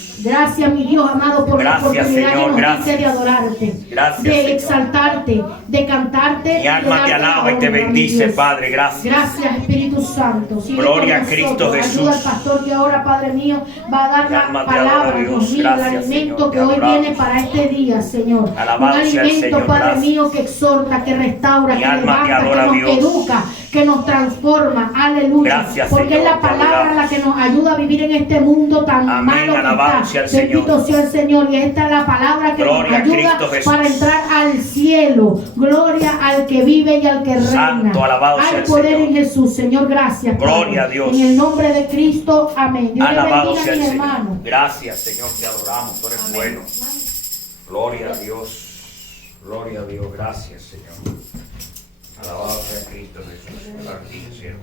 adoramos. Gracias, mi Dios amado, por la Gracias, oportunidad Señor, que nos gracias. diste de adorarte, Gracias, de Señor. exaltarte, de cantarte. Mi alma te alaba y te bendice, Padre. Gracias. Gracias, Espíritu Santo. Sigue Gloria con a Cristo nosotros. Jesús. Ayuda al pastor que ahora, Padre mío, va a dar Mi la alma te palabra, adora, Dios. Dios mío, Gracias, el alimento Señor, que te hoy adoramos. viene para este día, Señor. Alabado Un sea el alimento, Señor, Padre gracias. mío, que exhorta, que restaura, Mi que alma te levanta, adora, que nos Dios. educa, que nos transforma. Aleluya. Gracias, Porque Señor, es la te palabra adoramos. la que nos ayuda a vivir en este mundo tan Amén, malo que alabado está. sea el Señor. Bendito sea el Señor. Y esta es la palabra que Gloria a nos ayuda Cristo Jesús. para entrar al cielo. Gloria al que vive y al que reina. Santo, alabado sea Hay el poder Señor. en Jesús, Señor. Gracias. Gloria Padre. a Dios. En el nombre de Cristo. Amén. Dios le Alabado bendiga, sea el mis Señor. hermanos. Gracias, Señor, te adoramos. Tú eres Amén. bueno. Gloria a Dios. Gloria a Dios. Gracias, Señor. Alabado sea Cristo Jesús. Gracias, siervo.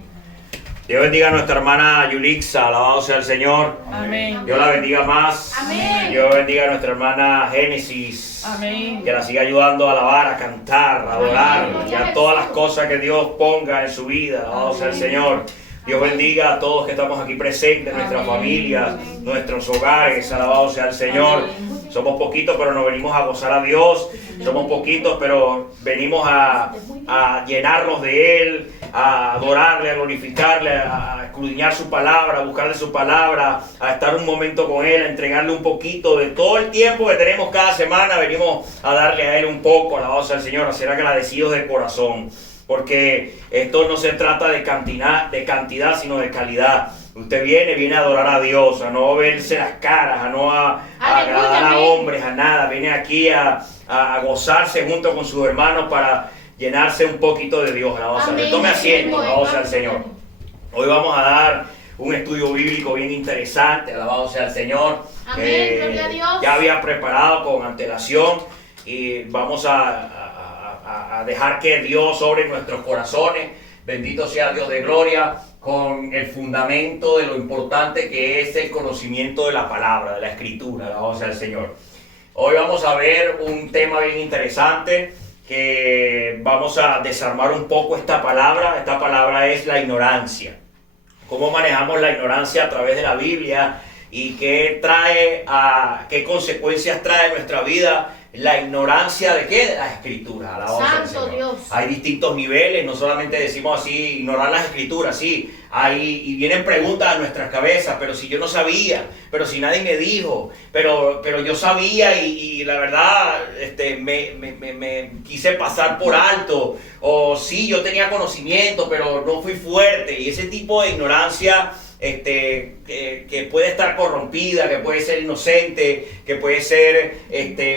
Dios bendiga a nuestra hermana Yulixa. Alabado sea el Señor. Amén. Dios la bendiga más. Amén. Dios bendiga a nuestra hermana Génesis. Amén. Que la siga ayudando a alabar, a cantar, a adorar. Amén. Y a todas las cosas que Dios ponga en su vida. Alabado sea el Señor. Dios bendiga a todos que estamos aquí presentes, nuestras Amén. familias, nuestros hogares. Alabado sea el Señor. Amén. Somos poquitos, pero nos venimos a gozar a Dios. Somos poquitos, pero venimos a llenarnos de Él, a adorarle, a glorificarle, a escudriñar su palabra, a buscar de su palabra, a estar un momento con Él, a entregarle un poquito de todo el tiempo que tenemos cada semana. Venimos a darle a Él un poco, alabado sea el Señor, a ser agradecidos de corazón. Porque esto no se trata de cantidad, sino de calidad. Usted viene a adorar a Dios, a no verse las caras, a no agradar a hombres, a nada. Viene aquí a gozarse junto con sus hermanos para llenarse un poquito de Dios. Alabado sea. Amén. Tome asiento, alabado sea el Amén. Señor. Hoy vamos a dar un estudio bíblico bien interesante, alabado sea el Señor. Amén, gloria a Dios. Ya había preparado con antelación y vamos a dejar que Dios sobre nuestros corazones. Bendito sea Dios de gloria, con el fundamento de lo importante que es el conocimiento de la palabra, de la escritura. Alabado sea el Señor. Hoy vamos a ver un tema bien interesante, que vamos a desarmar un poco esta palabra. Esta palabra es la ignorancia. Cómo manejamos la ignorancia a través de la Biblia y qué consecuencias trae en nuestra vida la ignorancia de qué, de las escrituras. Alabado sea el Santo Señor. Dios. Hay distintos niveles, no solamente decimos así, ignorar las escrituras, sí, y vienen preguntas a nuestras cabezas, pero si yo no sabía, pero si nadie me dijo, pero yo sabía y la verdad me quise pasar por alto, o sí, yo tenía conocimiento, pero no fui fuerte, y ese tipo de ignorancia que puede estar corrompida, que puede ser inocente, que puede ser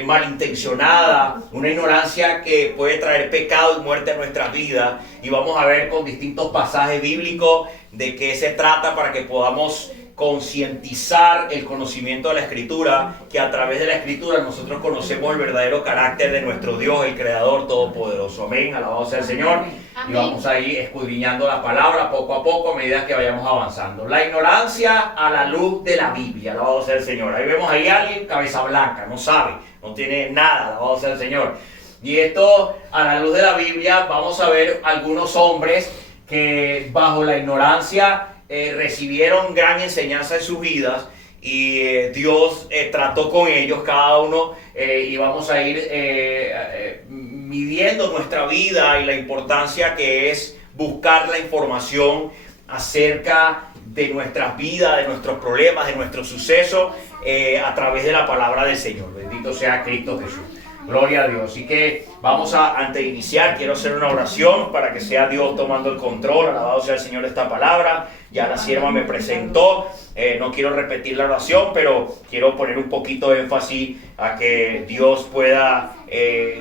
malintencionada, una ignorancia que puede traer pecado y muerte a nuestras vidas. Y vamos a ver con distintos pasajes bíblicos de qué se trata para que podamos concientizar el conocimiento de la Escritura, que a través de la Escritura nosotros conocemos el verdadero carácter de nuestro Dios, el Creador Todopoderoso. Amén, alabado sea el Señor. Amén. Y vamos a ir escudriñando la palabra poco a poco a medida que vayamos avanzando. La ignorancia a la luz de la Biblia, alabado sea el Señor. Ahí vemos ahí a alguien cabeza blanca, no sabe, no tiene nada, alabado sea el Señor. Y esto a la luz de la Biblia vamos a ver algunos hombres que bajo la ignorancia recibieron gran enseñanza en sus vidas y Dios trató con ellos, cada uno, y vamos a ir midiendo nuestra vida y la importancia que es buscar la información acerca de nuestras vidas, de nuestros problemas, de nuestros sucesos a través de la palabra del Señor. Bendito sea Cristo Jesús. Gloria a Dios. Así que vamos antes de iniciar, quiero hacer una oración para que sea Dios tomando el control. Alabado sea el Señor esta palabra. Ya la sierva me presentó. No quiero repetir la oración, pero quiero poner un poquito de énfasis a que Dios pueda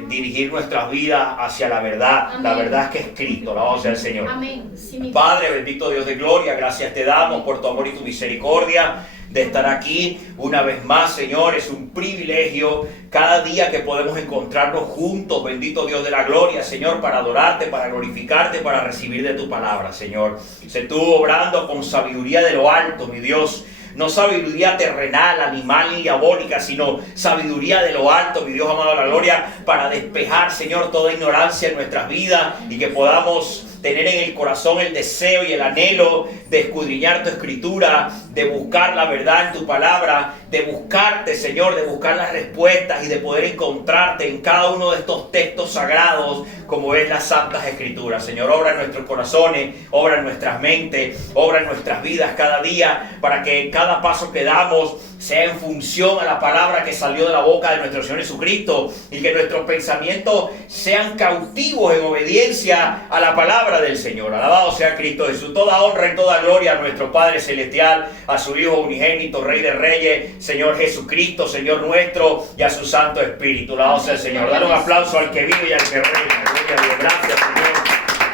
dirigir nuestras vidas hacia la verdad. Amén. La verdad es que es escrito. Alabado sea el Señor. Amén. Sí, mi Padre, bendito Dios de gloria, gracias te damos por tu amor y tu misericordia de estar aquí una vez más, Señor. Es un privilegio cada día que podemos encontrarnos juntos, bendito Dios de la gloria, Señor, para adorarte, para glorificarte, para recibir de tu palabra, Señor. Se estuvo obrando con sabiduría de lo alto, mi Dios. No sabiduría terrenal, animal ni diabólica, sino sabiduría de lo alto, mi Dios amado de la gloria, para despejar, Señor, toda ignorancia en nuestras vidas y que podamos tener en el corazón el deseo y el anhelo de escudriñar tu escritura, de buscar la verdad en tu palabra de buscarte, Señor, de buscar las respuestas y de poder encontrarte en cada uno de estos textos sagrados, como es las Santas Escrituras. Señor, obra en nuestros corazones, obra en nuestras mentes, obra en nuestras vidas cada día, para que cada paso que damos sea en función a la palabra que salió de la boca de nuestro Señor Jesucristo, y que nuestros pensamientos sean cautivos en obediencia a la palabra del Señor. Alabado sea Cristo Jesús. Toda honra y toda gloria a nuestro Padre Celestial, a su Hijo unigénito, Rey de Reyes, Señor Jesucristo, Señor nuestro, y a su Santo Espíritu. Alabado sea el Señor. Dale un aplauso al que vive y al que reina. Gloria a Dios. Gracias, Señor.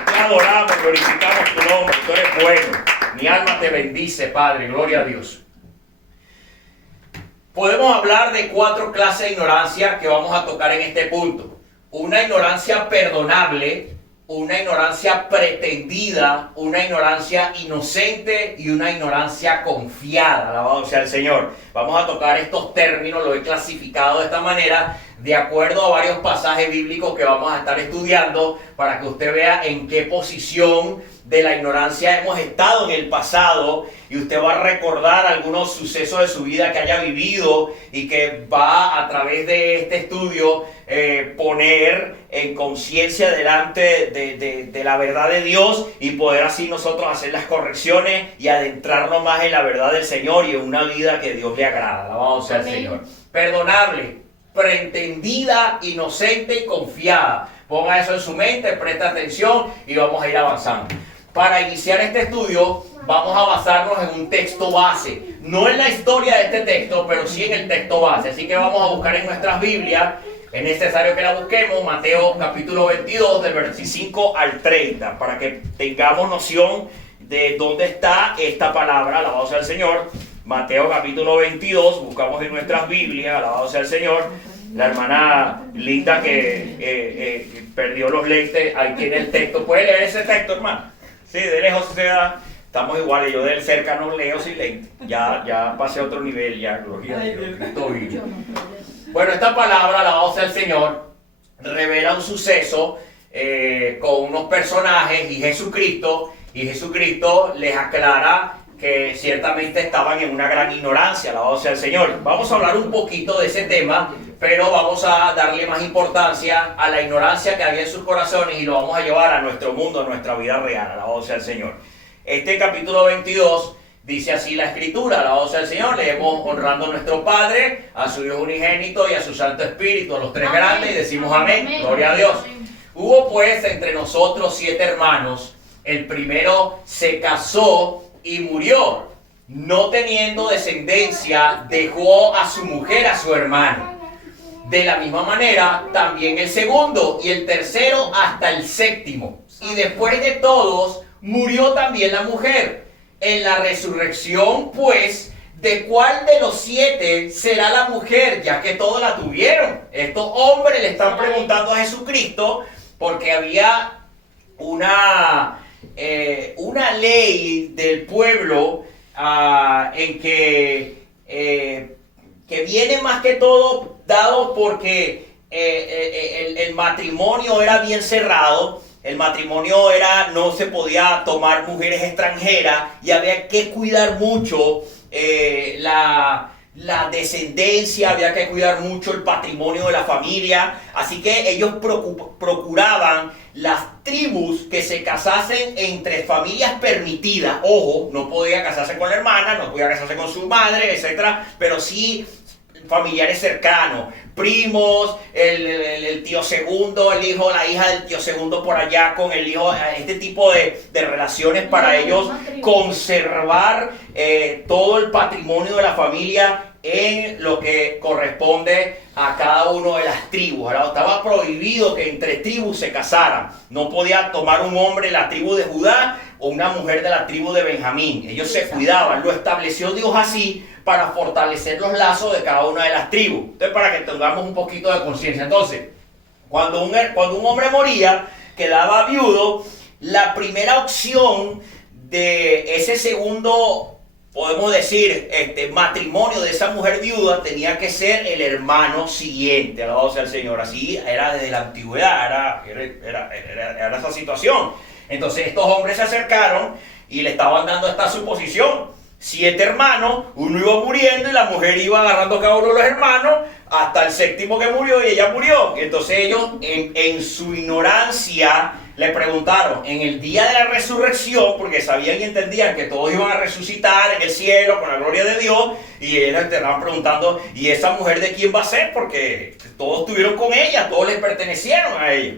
Te adoramos, glorificamos tu nombre. Tú eres bueno. Mi alma te bendice, Padre. Gloria a Dios. Podemos hablar de 4 clases de ignorancia que vamos a tocar en este punto. Una ignorancia perdonable, una ignorancia pretendida, una ignorancia inocente y una ignorancia confiada. Alabado sea el Señor. Vamos a tocar estos términos, lo he clasificado de esta manera, de acuerdo a varios pasajes bíblicos que vamos a estar estudiando, para que usted vea en qué posición de la ignorancia hemos estado en el pasado, y usted va a recordar algunos sucesos de su vida que haya vivido, y que va a través de este estudio poner en conciencia delante de la verdad de Dios, y poder así nosotros hacer las correcciones y adentrarnos más en la verdad del Señor y en una vida que Dios le agrada. Alabado sea el Señor. Perdonable, pretendida, inocente y confiada. Ponga eso en su mente, presta atención y vamos a ir avanzando. Para iniciar este estudio vamos a basarnos en un texto base, no en la historia de este texto, pero sí en el texto base. Así que vamos a buscar en nuestras Biblias, es necesario que la busquemos, Mateo capítulo 22 del versículo 5 al 30, para que tengamos noción de dónde está esta palabra. Alabado sea el Señor. Mateo capítulo 22, buscamos en nuestras Biblias, alabado sea el Señor. La hermana Linda que perdió los lentes, ahí tiene el texto. ¿Puede leer ese texto, hermano? Sí, de lejos se da. Estamos iguales, yo de cerca no leo sin lentes. Ya pasé a otro nivel, ya, gloria a Dios. Cristo vive. Bueno, esta palabra, alabado sea el Señor, revela un suceso con unos personajes y Jesucristo les aclara que ciertamente estaban en una gran ignorancia. Alabado sea el Señor. Vamos a hablar un poquito de ese tema, pero vamos a darle más importancia a la ignorancia que había en sus corazones, y lo vamos a llevar a nuestro mundo, a nuestra vida real. Alabado sea el Señor. Este capítulo 22 dice así la Escritura. Alabado sea el Señor. Leemos honrando a nuestro Padre, a su Hijo unigénito y a su Santo Espíritu, a los tres grandes, y decimos amén. Gloria a Dios. Hubo pues entre nosotros 7 hermanos. El primero se casó y murió. No teniendo descendencia, dejó a su mujer, a su hermano. De la misma manera, también el segundo y el tercero hasta el séptimo. Y después de todos, murió también la mujer. En la resurrección, pues, ¿de cuál de los 7 será la mujer, ya que todos la tuvieron? Estos hombres le están preguntando a Jesucristo, porque había una ley del pueblo en que viene más que todo dado porque el matrimonio era bien cerrado. El matrimonio no se podía tomar mujeres extranjeras, y había que cuidar mucho la descendencia, había que cuidar mucho el patrimonio de la familia. Así que ellos procuraban las tribus que se casasen entre familias permitidas. Ojo, no podía casarse con la hermana, no podía casarse con su madre, etcétera, pero sí familiares cercanos, primos, el tío segundo, el hijo, la hija del tío segundo por allá con el hijo, este tipo de relaciones para ellos conservar todo el patrimonio de la familia en lo que corresponde a cada una de las tribus. Ahora, estaba prohibido que entre tribus se casaran. No podía tomar un hombre de la tribu de Judá o una mujer de la tribu de Benjamín. Ellos se cuidaban. Lo estableció Dios así para fortalecer los lazos de cada una de las tribus. Entonces, para que tengamos un poquito de conciencia. Entonces, cuando un hombre moría, quedaba viudo, la primera opción de ese segundo, podemos decir, matrimonio de esa mujer viuda tenía que ser el hermano siguiente. Alabado sea el Señor. Así era desde la antigüedad, era esa situación. Entonces estos hombres se acercaron y le estaban dando esta suposición. 7 hermanos, uno iba muriendo y la mujer iba agarrando a cada uno de los hermanos hasta el 7º que murió y ella murió. Entonces ellos en su ignorancia le preguntaron en el día de la resurrección, porque sabían y entendían que todos iban a resucitar en el cielo con la gloria de Dios, y ellos estaban preguntando, ¿y esa mujer de quién va a ser? Porque todos estuvieron con ella, todos les pertenecieron a ella.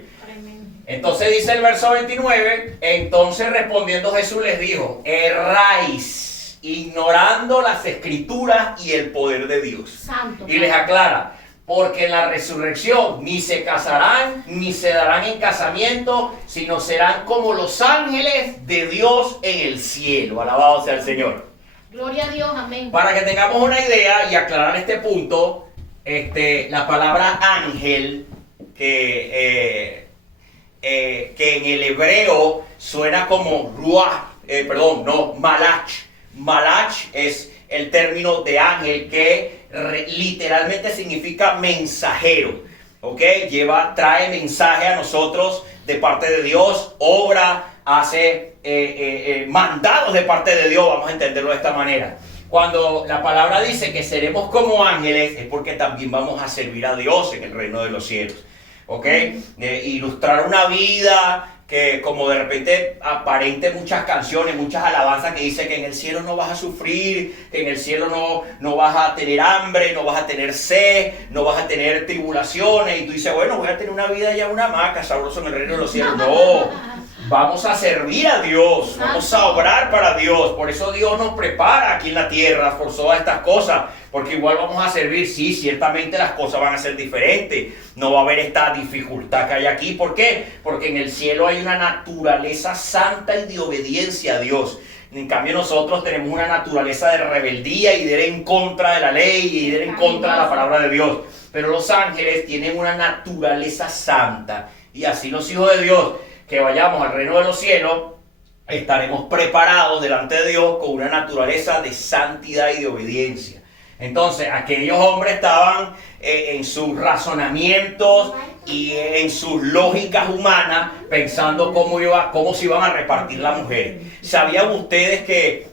Entonces dice el verso 29, entonces respondiendo Jesús les dijo, erráis, ignorando las escrituras y el poder de Dios. Santo. Y les aclara, porque en la resurrección ni se casarán, ni se darán en casamiento, sino serán como los ángeles de Dios en el cielo. Alabado sea el Señor. Gloria a Dios, amén. Para que tengamos una idea y aclarar este punto, la palabra ángel, que en el hebreo suena como ruach, malach. Malach es el término de ángel que literalmente significa mensajero, ¿ok? Trae mensaje a nosotros de parte de Dios, obra, hace mandados de parte de Dios, vamos a entenderlo de esta manera. Cuando la palabra dice que seremos como ángeles, es porque también vamos a servir a Dios en el reino de los cielos, ¿ok? Ilustrar una vida que como de repente aparente muchas canciones, muchas alabanzas que dice que en el cielo no vas a sufrir, que en el cielo no vas a tener hambre, no vas a tener sed, no vas a tener tribulaciones, y tú dices, bueno, voy a tener una vida ya, una hamaca, sabroso en el reino de los cielos. No, vamos a servir a Dios, vamos a obrar para Dios. Por eso Dios nos prepara aquí en la tierra por todas estas cosas, porque igual vamos a servir. Sí, ciertamente las cosas van a ser diferentes, no va a haber esta dificultad que hay aquí. ¿Por qué? Porque en el cielo hay una naturaleza santa y de obediencia a Dios. En cambio nosotros tenemos una naturaleza de rebeldía y de ir en contra de la ley y de ir en contra de la palabra de Dios. Pero los ángeles tienen una naturaleza santa, y así los hijos de Dios que vayamos al reino de los cielos, estaremos preparados delante de Dios con una naturaleza de santidad y de obediencia. Entonces, aquellos hombres estaban en sus razonamientos y en sus lógicas humanas, pensando cómo se iban a repartir la mujer. ¿Sabían ustedes que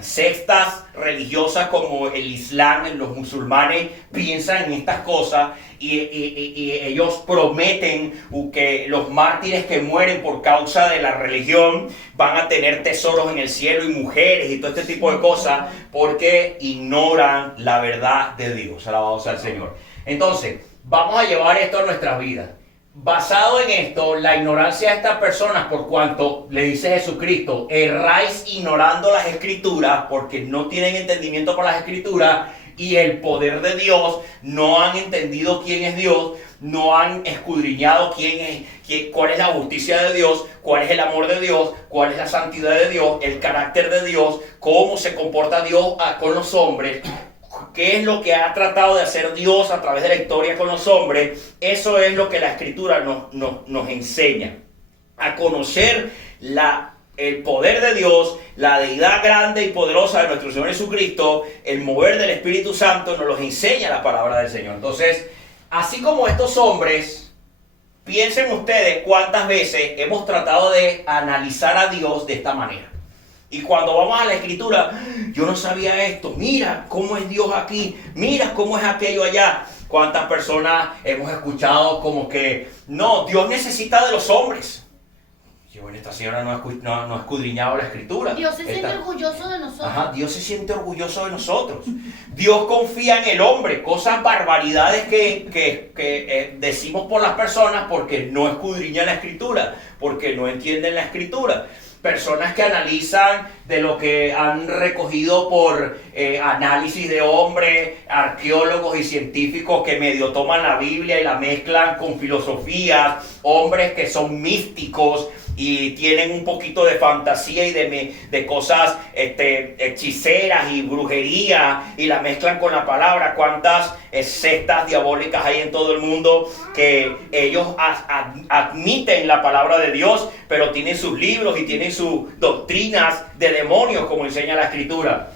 sectas religiosas como el Islam, los musulmanes, piensan en estas cosas y ellos prometen que los mártires que mueren por causa de la religión van a tener tesoros en el cielo y mujeres y todo este tipo de cosas, porque ignoran la verdad de Dios? Alabado sea el Señor. Entonces, vamos a llevar esto a nuestras vidas. Basado en esto, la ignorancia de estas personas, por cuanto le dice Jesucristo, erráis ignorando las escrituras, porque no tienen entendimiento por las escrituras y el poder de Dios, no han entendido quién es Dios, no han escudriñado cuál es la justicia de Dios, cuál es el amor de Dios, cuál es la santidad de Dios, el carácter de Dios, cómo se comporta Dios con los hombres, qué es lo que ha tratado de hacer Dios a través de la historia con los hombres. Eso es lo que la Escritura nos enseña, a conocer el poder de Dios, la deidad grande y poderosa de nuestro Señor Jesucristo, el mover del Espíritu Santo nos los enseña la palabra del Señor. Entonces, así como estos hombres, piensen ustedes cuántas veces hemos tratado de analizar a Dios de esta manera. Y cuando vamos a la Escritura, yo no sabía esto, mira cómo es Dios aquí, mira cómo es aquello allá. ¿Cuántas personas hemos escuchado como que, no, Dios necesita de los hombres? Y bueno, esta señora no ha escudriñado la Escritura. Dios se siente orgulloso de nosotros. Ajá, Dios se siente orgulloso de nosotros. Dios confía en el hombre, cosas, barbaridades que decimos por las personas porque no escudriñan la Escritura, porque no entienden la Escritura. Personas que analizan de lo que han recogido por análisis de hombres, arqueólogos y científicos que medio toman la Biblia y la mezclan con filosofías, hombres que son místicos y tienen un poquito de fantasía y de cosas hechiceras y brujería y la mezclan con la palabra. Cuántas sectas diabólicas hay en todo el mundo que ellos admiten la palabra de Dios, pero tienen sus libros y tienen sus doctrinas de demonios, como enseña la Escritura.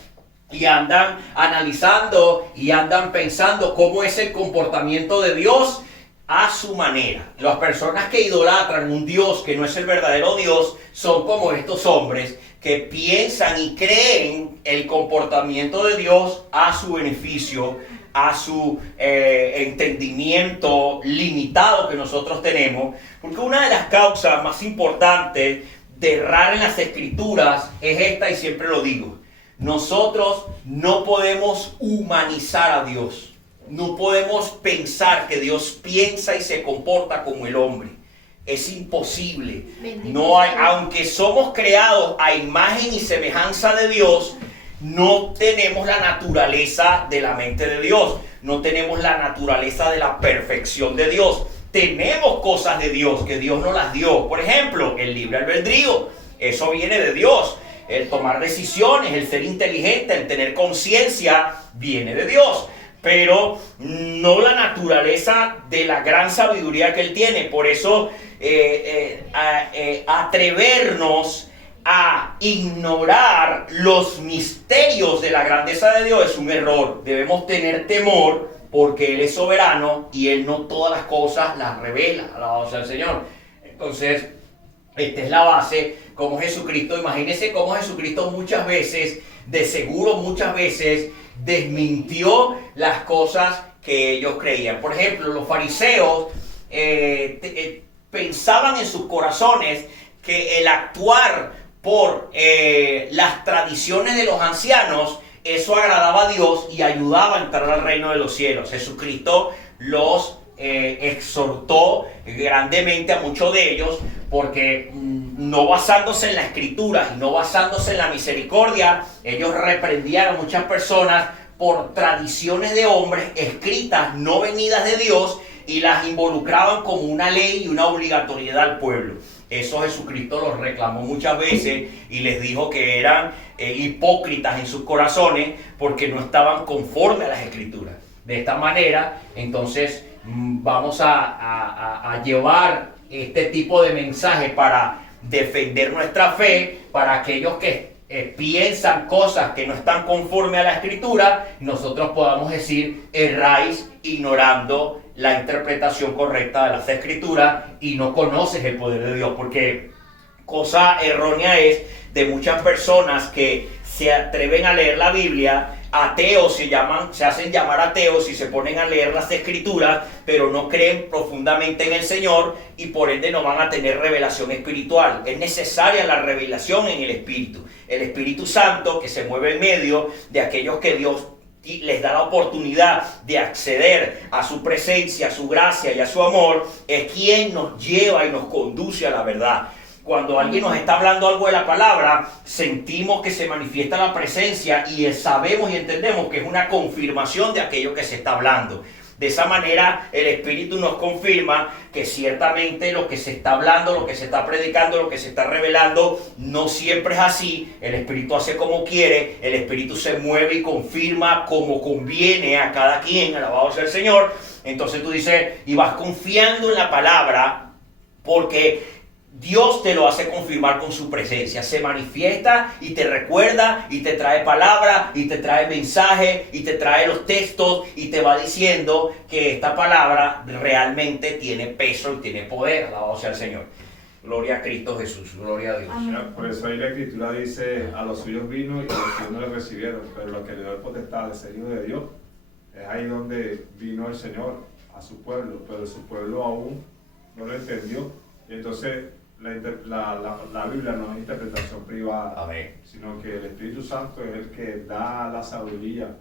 Y andan analizando y andan pensando cómo es el comportamiento de Dios a su manera. Las personas que idolatran un Dios que no es el verdadero Dios son como estos hombres que piensan y creen el comportamiento de Dios a su beneficio, a su entendimiento limitado que nosotros tenemos. Porque una de las causas más importantes de errar en las Escrituras es esta, y siempre lo digo: nosotros no podemos humanizar a Dios. No podemos pensar que Dios piensa y se comporta como el hombre. Es imposible. No hay, aunque somos creados a imagen y semejanza de Dios, no tenemos la naturaleza de la mente de Dios. No tenemos la naturaleza de la perfección de Dios. Tenemos cosas de Dios que Dios nos las dio. Por ejemplo, el libre albedrío. Eso viene de Dios. El tomar decisiones, el ser inteligente, el tener conciencia, viene de Dios. Pero no la naturaleza de la gran sabiduría que Él tiene. Por eso atrevernos a ignorar los misterios de la grandeza de Dios es un error. Debemos tener temor porque Él es soberano y Él no todas las cosas las revela. Alabado sea el Señor. Entonces, esta es la base. Como Jesucristo, imagínense cómo Jesucristo muchas veces, de seguro muchas veces, desmintió las cosas que ellos creían. Por ejemplo, los fariseos pensaban en sus corazones que el actuar por las tradiciones de los ancianos, eso agradaba a Dios y ayudaba a entrar al reino de los cielos. Jesucristo los exhortó grandemente a muchos de ellos, porque no basándose en la escritura y no basándose en la misericordia, ellos reprendían a muchas personas por tradiciones de hombres escritas, no venidas de Dios, y las involucraban como una ley y una obligatoriedad al pueblo. Eso Jesucristo los reclamó muchas veces y les dijo que eran hipócritas en sus corazones porque no estaban conformes a las escrituras. De esta manera, entonces, vamos a llevar este tipo de mensaje para defender nuestra fe, para aquellos que piensan cosas que no están conformes a la escritura, nosotros podamos decir: erráis ignorando la interpretación correcta de las escrituras y no conoces el poder de Dios. Porque cosa errónea es de muchas personas que se atreven a leer la Biblia, ateos se hacen llamar ateos y se ponen a leer las escrituras, pero no creen profundamente en el Señor y por ende no van a tener revelación espiritual. Es necesaria la revelación en el Espíritu. El Espíritu Santo, que se mueve en medio de aquellos que Dios les da la oportunidad de acceder a su presencia, a su gracia y a su amor, es quien nos lleva y nos conduce a la verdad. Cuando alguien nos está hablando algo de la palabra, sentimos que se manifiesta la presencia y sabemos y entendemos que es una confirmación de aquello que se está hablando. De esa manera el Espíritu nos confirma que ciertamente lo que se está hablando, lo que se está predicando, lo que se está revelando, no siempre es así. El Espíritu hace como quiere, el Espíritu se mueve y confirma como conviene a cada quien, alabado sea el Señor. Entonces tú dices, y vas confiando en la palabra porque Dios te lo hace confirmar con su presencia. Se manifiesta y te recuerda y te trae palabra y te trae mensaje y te trae los textos y te va diciendo que esta palabra realmente tiene peso y tiene poder. Alabado sea el Señor. Gloria a Cristo Jesús. Gloria a Dios. Por eso ahí la Escritura dice: a los suyos vino y a los suyos no le recibieron, pero los que le dio el potestad de ser hijos de Dios. Es ahí donde vino el Señor a su pueblo, pero su pueblo aún no lo entendió. Y entonces la Biblia no es interpretación privada. Amén. Sino que el Espíritu Santo es el que da la sabiduría.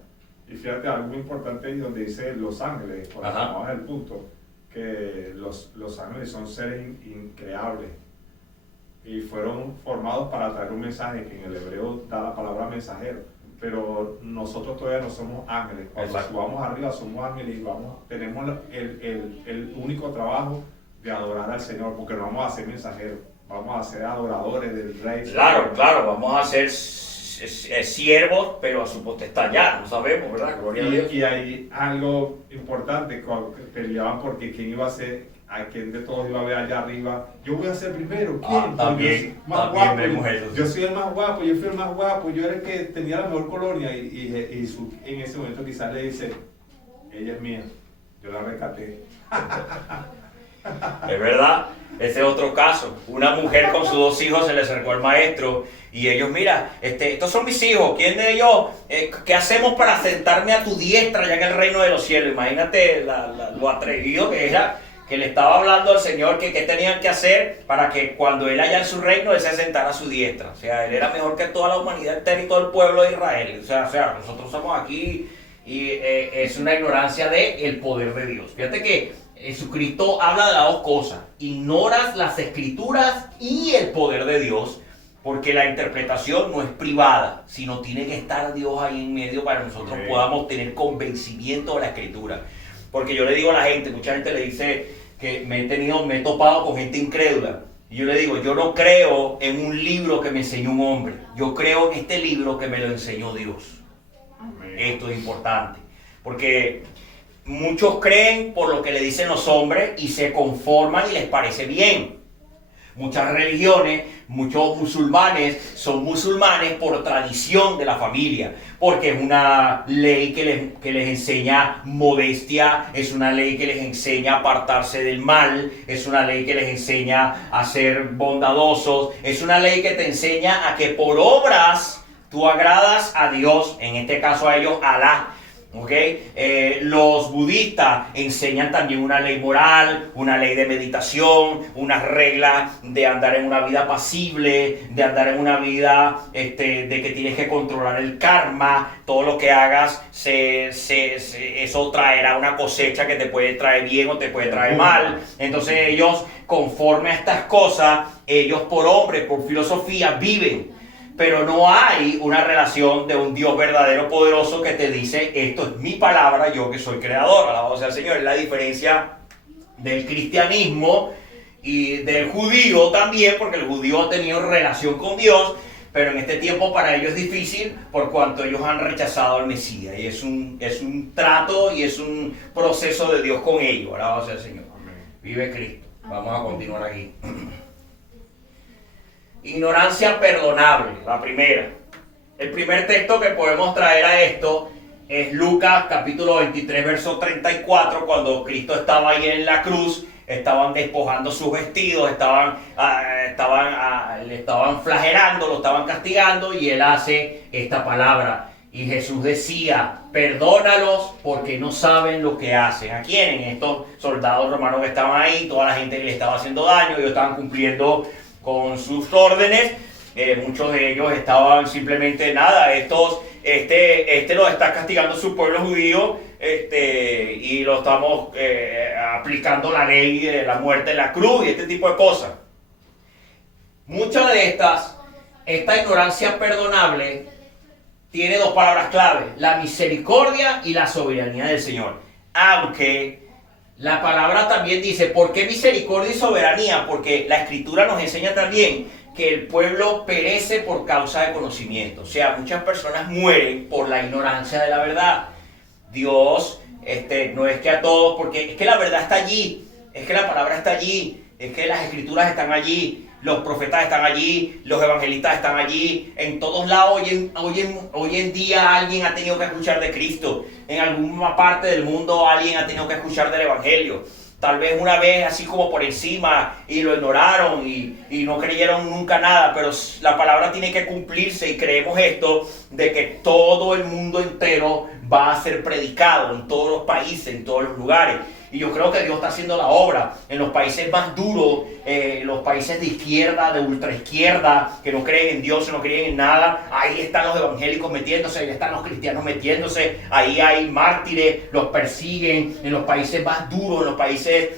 Y fíjate, algo muy importante ahí donde dice los ángeles, cuando vamos al punto, que los ángeles son seres increables y fueron formados para traer un mensaje, que en el hebreo da la palabra mensajero. Pero nosotros todavía no somos ángeles. Cuando subamos arriba somos ángeles y tenemos el único trabajo de adorar al Señor, porque no vamos a ser mensajeros, vamos a ser adoradores del Rey. Claro, vamos a ser siervos, pero a su potestad ya, no sabemos, ¿verdad? Gloria a Dios. Y hay algo importante, que peleaban porque quién iba a ser, a quién de todos iba a ver allá arriba. Yo voy a ser primero, ¿quién? También vemos eso. Yo soy el más guapo, yo fui el más guapo, yo era el que tenía la mejor colonia y en ese momento quizás le dice: ella es mía. Yo la rescaté. Es verdad, ese es otro caso. Una mujer con sus 2 hijos se le acercó al maestro y ellos, mira, estos son mis hijos, ¿quién de ellos? ¿Qué hacemos para sentarme a tu diestra ya en el reino de los cielos? Imagínate lo atrevido que era, que le estaba hablando al Señor que tenían que hacer para que cuando Él allá en su reino, Él se sentara a su diestra. O sea, Él era mejor que toda la humanidad entera y todo el pueblo de Israel. O sea, nosotros somos aquí y es una ignorancia del poder de Dios. Fíjate que Jesucristo habla de las 2 cosas. Ignoras las escrituras y el poder de Dios, porque la interpretación no es privada, sino tiene que estar Dios ahí en medio para que nosotros podamos tener convencimiento de la escritura. Porque yo le digo a la gente, mucha gente le dice que me he topado con gente incrédula. Y yo le digo, yo no creo en un libro que me enseñó un hombre. Yo creo en este libro que me lo enseñó Dios. Esto es importante. Porque muchos creen por lo que le dicen los hombres y se conforman y les parece bien. Muchas religiones, muchos musulmanes son musulmanes por tradición de la familia, porque es una ley que les enseña modestia, es una ley que les enseña a apartarse del mal, es una ley que les enseña a ser bondadosos, es una ley que te enseña a que por obras tú agradas a Dios, en este caso a ellos, Alá. ¿Okay? Los budistas enseñan también una ley moral, una ley de meditación, unas reglas de andar en una vida apacible, de andar en una vida de que tienes que controlar el karma. Todo lo que hagas, eso traerá una cosecha que te puede traer bien o te puede traer mal. Entonces ellos, conforme a estas cosas, ellos por hombre, por filosofía, viven. Pero no hay una relación de un Dios verdadero, poderoso, que te dice, esto es mi palabra, yo que soy creador. Alabado sea el Señor. Es la diferencia del cristianismo y del judío también, porque el judío ha tenido relación con Dios, pero en este tiempo para ellos es difícil por cuanto ellos han rechazado al Mesías. Y es un trato y es un proceso de Dios con ellos. Alabado sea el Señor. Vive Cristo. Vamos a continuar aquí. Ignorancia perdonable, la primera. El primer texto que podemos traer a esto es Lucas capítulo 23, verso 34, cuando Cristo estaba ahí en la cruz, estaban despojando sus vestidos, le estaban flagelando, lo estaban castigando, y Él hace esta palabra. Y Jesús decía, perdónalos porque no saben lo que hacen. ¿A quién? Estos soldados romanos que estaban ahí, toda la gente que le estaba haciendo daño, ellos estaban cumpliendo con sus órdenes. Muchos de ellos estaban simplemente los está castigando su pueblo judío, y lo estamos aplicando la ley de la muerte en la cruz y este tipo de cosas. Muchas de esta ignorancia perdonable tiene 2 palabras clave: la misericordia y la soberanía del Señor. Aunque la palabra también dice, ¿por qué misericordia y soberanía? Porque la Escritura nos enseña también que el pueblo perece por causa de conocimiento. O sea, muchas personas mueren por la ignorancia de la verdad. Dios, no es que a todos, porque es que la verdad está allí, es que la palabra está allí, es que las Escrituras están allí, los profetas están allí, los evangelistas están allí. En todos lados hoy en día alguien ha tenido que escuchar de Cristo. En alguna parte del mundo alguien ha tenido que escuchar del Evangelio. Tal vez una vez así como por encima y lo ignoraron y no creyeron nunca nada. Pero la palabra tiene que cumplirse, y creemos esto, de que todo el mundo entero va a ser predicado en todos los países, en todos los lugares. Y yo creo que Dios está haciendo la obra en los países más duros, los países de izquierda, de ultraizquierda, que no creen en Dios, no creen en nada. Ahí están los evangélicos metiéndose, ahí están los cristianos metiéndose, ahí hay mártires, los persiguen. En los países más duros, en los países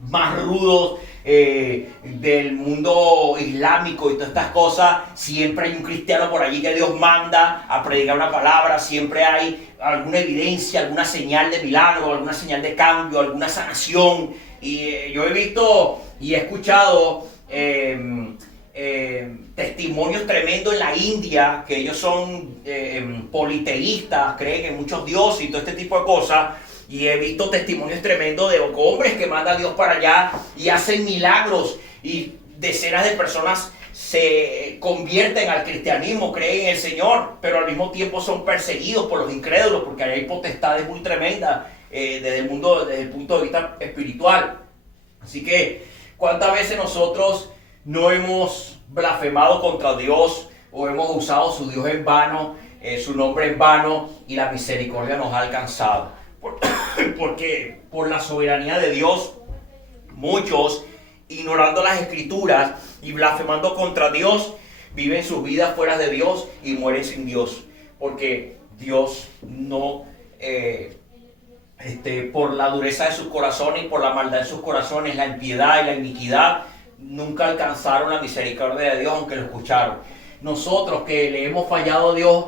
más rudos del mundo islámico y todas estas cosas, siempre hay un cristiano por allí que Dios manda a predicar una palabra. Siempre hay alguna evidencia, alguna señal de milagro, alguna señal de cambio, alguna sanación. Y yo he visto y he escuchado testimonios tremendos en la India, que ellos son politeístas, creen en muchos dioses y todo este tipo de cosas. Y he visto testimonios tremendos de hombres que manda a Dios para allá y hacen milagros, y decenas de personas se convierten al cristianismo, creen en el Señor, pero al mismo tiempo son perseguidos por los incrédulos, porque hay potestades muy tremendas desde el punto de vista espiritual. Así que, ¿cuántas veces nosotros no hemos blasfemado contra Dios o hemos usado su Dios en vano, su nombre en vano, y la misericordia nos ha alcanzado? Porque por la soberanía de Dios, muchos, ignorando las Escrituras y blasfemando contra Dios, viven sus vidas fuera de Dios y mueren sin Dios. Porque Dios no, por la dureza de sus corazones y por la maldad de sus corazones, la impiedad y la iniquidad, nunca alcanzaron la misericordia de Dios, aunque lo escucharon. Nosotros que le hemos fallado a Dios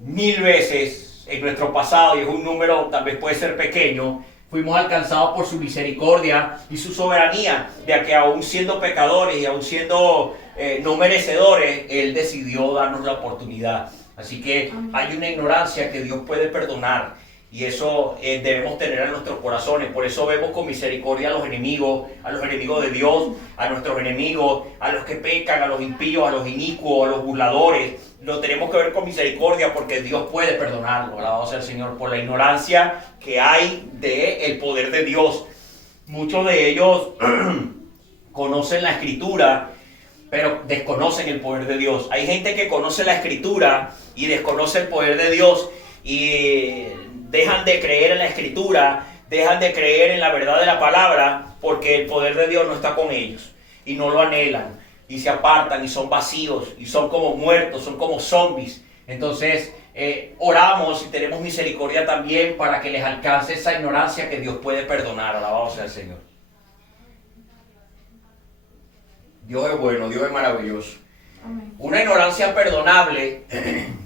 1000 veces en nuestro pasado, y es un número tal vez puede ser pequeño, fuimos alcanzados por su misericordia y su soberanía, de que aún siendo pecadores y aún siendo no merecedores, Él decidió darnos la oportunidad. Así que hay una ignorancia que Dios puede perdonar, y eso debemos tener en nuestros corazones. Por eso vemos con misericordia a los enemigos de Dios, a nuestros enemigos, a los que pecan, a los impíos, a los inicuos, a los burladores. Lo tenemos que ver con misericordia porque Dios puede perdonarlo. Alabado sea el Señor, por la ignorancia que hay del poder de Dios. Muchos de ellos conocen la Escritura, pero desconocen el poder de Dios. Hay gente que conoce la Escritura y desconoce el poder de Dios, y dejan de creer en la Escritura, dejan de creer en la verdad de la palabra, porque el poder de Dios no está con ellos, y no lo anhelan, y se apartan, y son vacíos, y son como muertos, son como zombies. Entonces oramos y tenemos misericordia también para que les alcance esa ignorancia que Dios puede perdonar. Alabado sea el Señor. Dios es bueno, Dios es maravilloso. Amén. Una ignorancia perdonable,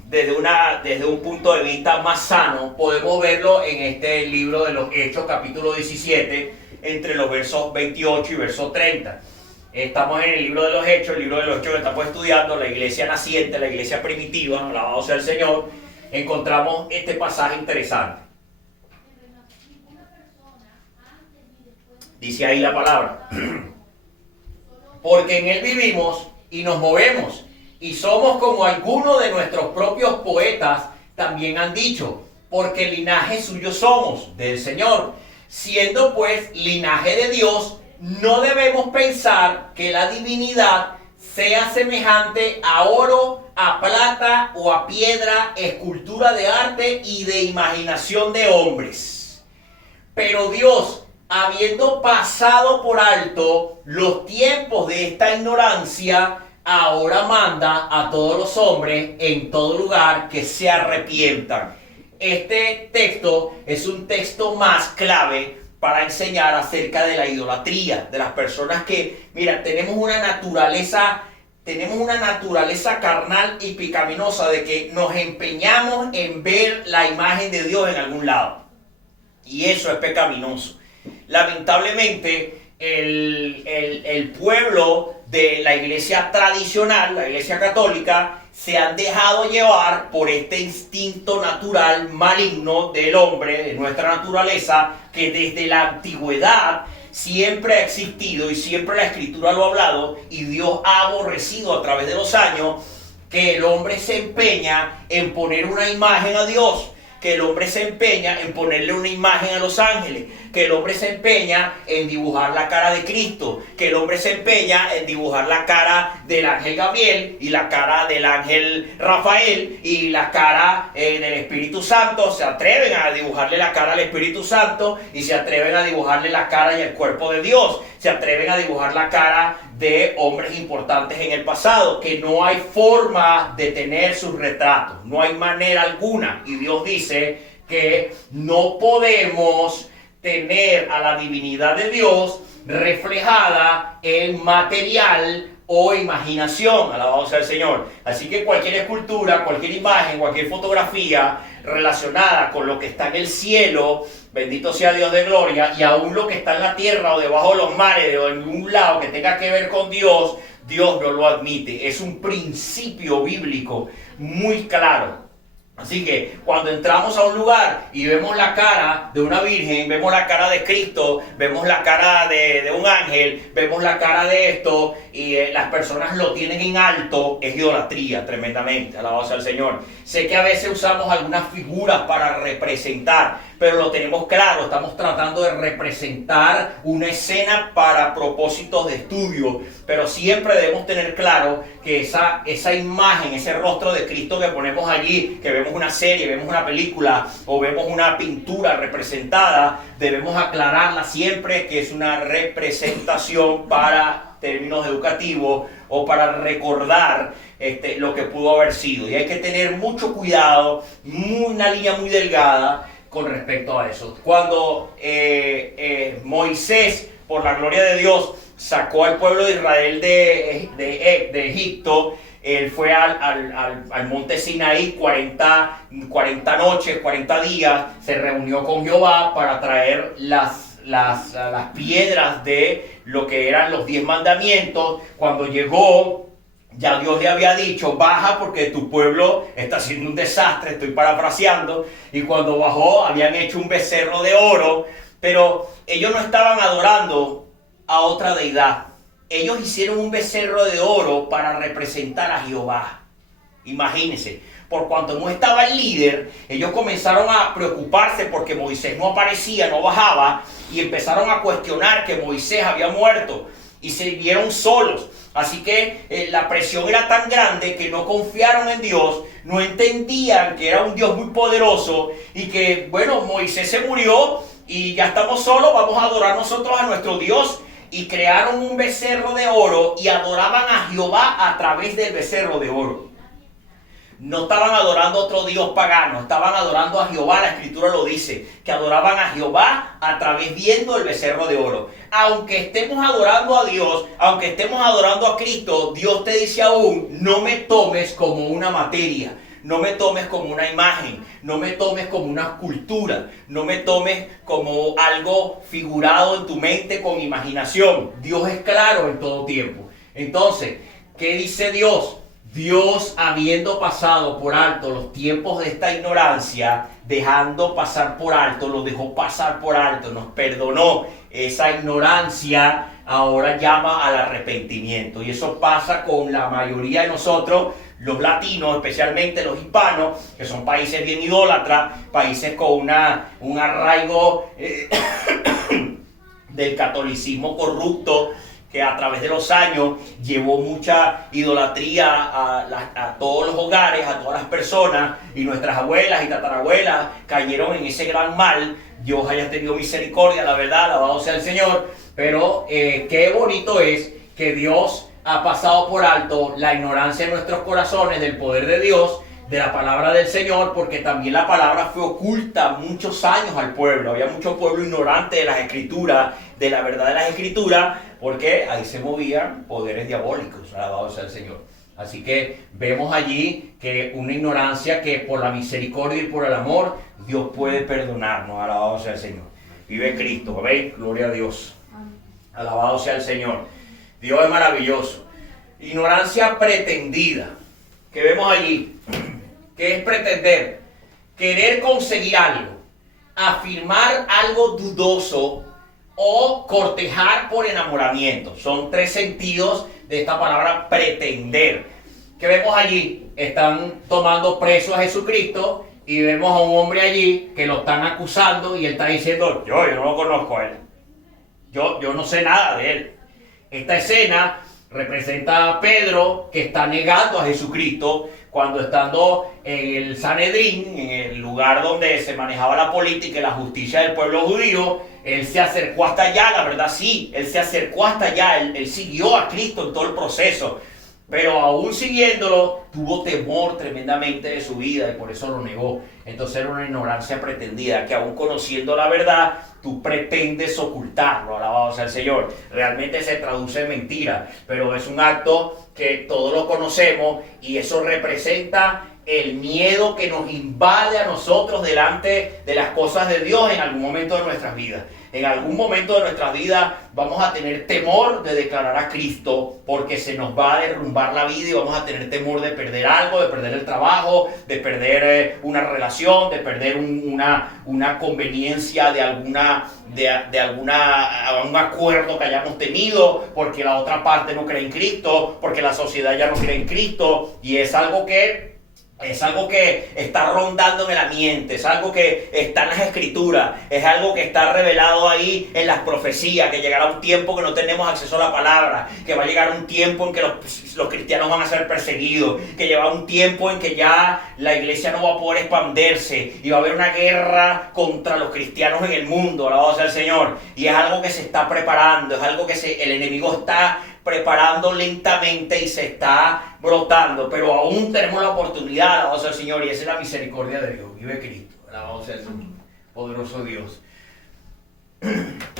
desde un punto de vista más sano, podemos verlo en este libro de los Hechos, capítulo 17, entre los versos 28 y verso 30. Estamos en el libro de los Hechos, el libro de los Hechos que estamos estudiando, la iglesia naciente, la iglesia primitiva, alabado sea el Señor. Encontramos este pasaje interesante. Dice ahí la palabra: porque en Él vivimos y nos movemos, y somos como algunos de nuestros propios poetas también han dicho, porque linaje suyo somos, del Señor. Siendo pues linaje de Dios, no debemos pensar que la divinidad sea semejante a oro, a plata o a piedra, escultura de arte y de imaginación de hombres. Pero Dios, habiendo pasado por alto los tiempos de esta ignorancia, ahora manda a todos los hombres en todo lugar que se arrepientan. Este texto es un texto más clave para enseñar acerca de la idolatría, de las personas que, mira, tenemos una naturaleza carnal y pecaminosa de que nos empeñamos en ver la imagen de Dios en algún lado. Y eso es pecaminoso. Lamentablemente, el pueblo de la iglesia tradicional, la iglesia católica, se han dejado llevar por este instinto natural maligno del hombre, de nuestra naturaleza, que desde la antigüedad siempre ha existido y siempre la Escritura lo ha hablado, y Dios ha aborrecido a través de los años que el hombre se empeña en poner una imagen a Dios, que el hombre se empeña en ponerle una imagen a los ángeles, que el hombre se empeña en dibujar la cara de Cristo, que el hombre se empeña en dibujar la cara del ángel Gabriel y la cara del ángel Rafael y la cara del Espíritu Santo. Se atreven a dibujarle la cara al Espíritu Santo y se atreven a dibujarle la cara y el cuerpo de Dios. Se atreven a dibujar la cara de hombres importantes en el pasado, que no hay forma de tener sus retratos, no hay manera alguna. Y Dios dice que no podemos tener a la divinidad de Dios reflejada en material o imaginación. Alabado sea el Señor. Así que cualquier escultura, cualquier imagen, cualquier fotografía relacionada con lo que está en el cielo, bendito sea Dios de gloria, y aún lo que está en la tierra o debajo de los mares o en un lado que tenga que ver con Dios, Dios no lo admite. Es un principio bíblico muy claro. Así que cuando entramos a un lugar y vemos la cara de una virgen, vemos la cara de Cristo, vemos la cara de un ángel, vemos la cara de esto, y las personas lo tienen en alto, es idolatría tremendamente. Alabado sea el Señor. Sé que a veces usamos algunas figuras para representar, pero lo tenemos claro, estamos tratando de representar una escena para propósitos de estudio, pero siempre debemos tener claro que esa imagen, ese rostro de Cristo que ponemos allí, que vemos una serie, vemos una película o vemos una pintura representada, debemos aclararla siempre que es una representación para términos educativos o para recordar lo que pudo haber sido. Y hay que tener mucho cuidado, una línea muy delgada con respecto a eso. Cuando Moisés, por la gloria de Dios, sacó al pueblo de Israel de Egipto, él fue al monte Sinaí 40 noches, 40 días, se reunió con Jehová para traer las piedras de lo que eran los 10 mandamientos. Cuando llegó, ya Dios le había dicho, baja porque tu pueblo está haciendo un desastre, estoy parafraseando, y cuando bajó habían hecho un becerro de oro, pero ellos no estaban adorando a otra deidad. Ellos hicieron un becerro de oro para representar a Jehová. Imagínense, por cuanto no estaba el líder, ellos comenzaron a preocuparse porque Moisés no aparecía, no bajaba, y empezaron a cuestionar que Moisés había muerto y se vieron solos. Así que la presión era tan grande que no confiaron en Dios, no entendían que era un Dios muy poderoso y que, bueno, Moisés se murió y ya estamos solos, vamos a adorar nosotros a nuestro Dios. Y crearon un becerro de oro y adoraban a Jehová a través del becerro de oro. No estaban adorando a otro Dios pagano, estaban adorando a Jehová. La Escritura lo dice, que adoraban a Jehová a través viendo el becerro de oro. Aunque estemos adorando a Dios, aunque estemos adorando a Cristo, Dios te dice aún, no me tomes como una materia, no me tomes como una imagen, no me tomes como una escultura, no me tomes como algo figurado en tu mente con imaginación. Dios es claro en todo tiempo. Entonces, ¿qué dice Dios? Dios, habiendo pasado por alto los tiempos de esta ignorancia, dejando pasar por alto, los dejó pasar por alto, nos perdonó. Esa ignorancia ahora llama al arrepentimiento. Y eso pasa con la mayoría de nosotros, los latinos, especialmente los hispanos, que son países bien idólatras, países con un arraigo del catolicismo corrupto, que a través de los años llevó mucha idolatría a todos los hogares, a todas las personas, y nuestras abuelas y tatarabuelas cayeron en ese gran mal. Dios haya tenido misericordia, la verdad, alabado sea el Señor, pero qué bonito es que Dios ha pasado por alto la ignorancia en nuestros corazones del poder de Dios, de la palabra del Señor, porque también la palabra fue oculta muchos años al pueblo. Había mucho pueblo ignorante de las Escrituras, de la verdad de las Escrituras, porque ahí se movían poderes diabólicos, alabado sea el Señor. Así que vemos allí que una ignorancia que por la misericordia y por el amor Dios puede perdonarnos, alabado sea el Señor. Vive Cristo, amén, gloria a Dios, alabado sea el Señor. Dios es maravilloso. Ignorancia pretendida, que vemos allí, que es pretender, querer conseguir algo, afirmar algo dudoso o cortejar por enamoramiento. Son 3 sentidos de esta palabra pretender. Que vemos allí, están tomando preso a Jesucristo y vemos a un hombre allí que lo están acusando y él está diciendo, yo no lo conozco a él, yo no sé nada de él. Esta escena representa a Pedro que está negando a Jesucristo cuando estando en el Sanedrín, en el lugar donde se manejaba la política y la justicia del pueblo judío. Él se acercó hasta allá, la verdad sí, él se acercó hasta allá, él siguió a Cristo en todo el proceso, pero aún siguiéndolo, tuvo temor tremendamente de su vida y por eso lo negó. Entonces era una ignorancia pretendida, que aún conociendo la verdad, tú pretendes ocultarlo, alabado sea el Señor. Realmente se traduce en mentira, pero es un acto que todos lo conocemos y eso representa el miedo que nos invade a nosotros delante de las cosas de Dios en algún momento de nuestras vidas. En algún momento de nuestras vidas vamos a tener temor de declarar a Cristo porque se nos va a derrumbar la vida y vamos a tener temor de perder algo, de perder el trabajo, de perder una relación, de perder una conveniencia de algún acuerdo que hayamos tenido porque la otra parte no cree en Cristo, porque la sociedad ya no cree en Cristo, y es algo que Es algo que está rondando en el ambiente, es algo que está en las escrituras, es algo que está revelado ahí en las profecías, que llegará un tiempo que no tenemos acceso a la palabra, que va a llegar un tiempo en que los cristianos van a ser perseguidos, que llegará un tiempo en que ya la iglesia no va a poder expandirse y va a haber una guerra contra los cristianos en el mundo, alabado sea el Señor. Y es algo que se está preparando, es algo que el enemigo está preparando lentamente y se está brotando, pero aún tenemos la oportunidad, alabado sea el Señor, y esa es la misericordia de Dios. Vive Cristo, alabado sea el Señor, poderoso Dios.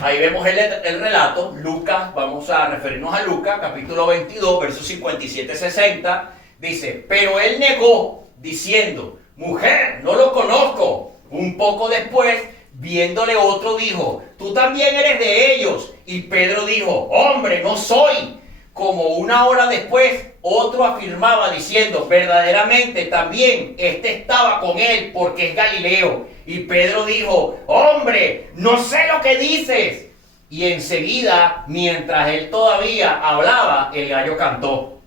Ahí vemos el relato, Lucas, vamos a referirnos a Lucas, capítulo 22, versos 57-60, dice, pero él negó, diciendo, mujer, no lo conozco. Un poco después, viéndole otro, dijo, tú también eres de ellos. Y Pedro dijo, hombre, no soy. Como una hora después, otro afirmaba diciendo, verdaderamente también estaba con él porque es Galileo. Y Pedro dijo, hombre, no sé lo que dices. Y enseguida, mientras él todavía hablaba, el gallo cantó.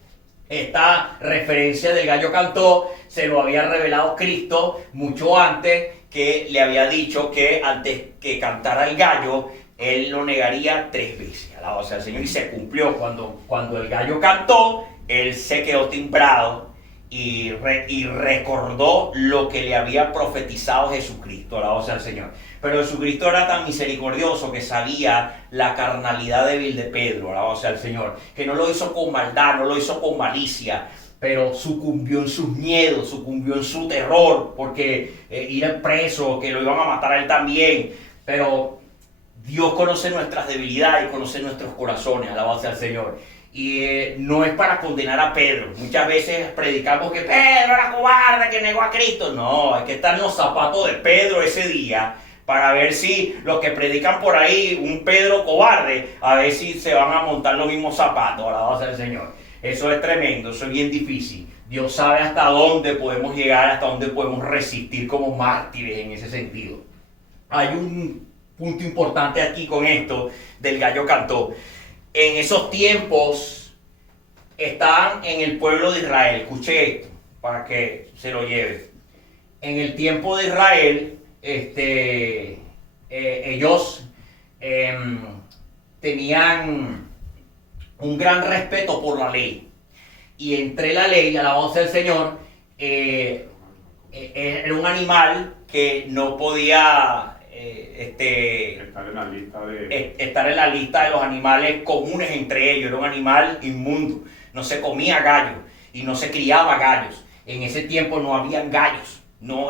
Esta referencia del gallo cantó se lo había revelado Cristo mucho antes, que le había dicho que antes que cantara el gallo, él lo negaría 3 veces. Alabado sea el Señor. Y se cumplió. Cuando el gallo cantó, él se quedó timbrado y recordó lo que le había profetizado Jesucristo. Alabado sea el Señor. Pero Jesucristo era tan misericordioso que sabía la carnalidad débil de Pedro. Alabado sea el Señor. Que no lo hizo con maldad, no lo hizo con malicia, pero sucumbió en sus miedos, sucumbió en su terror, porque ir preso, que lo iban a matar a él también. Pero Dios conoce nuestras debilidades y conoce nuestros corazones, alabado sea el Señor. Y no es para condenar a Pedro. Muchas veces predicamos que Pedro era cobarde, que negó a Cristo. No, hay que estar en los zapatos de Pedro ese día para ver si los que predican por ahí, un Pedro cobarde, a ver si se van a montar los mismos zapatos, alabado sea el Señor. Eso es tremendo, eso es bien difícil. Dios sabe hasta dónde podemos llegar, hasta dónde podemos resistir como mártires en ese sentido. Hay un punto importante aquí con esto del gallo cantó. En esos tiempos estaban en el pueblo de Israel. Escuche esto para que se lo lleve. En el tiempo de Israel, ellos tenían un gran respeto por la ley. Y entre la ley, alabado sea el Señor, era un animal que no podía estar en la lista de los animales comunes entre ellos. Era un animal inmundo, no se comía gallo y no se criaba gallos. En ese tiempo no habían gallos, no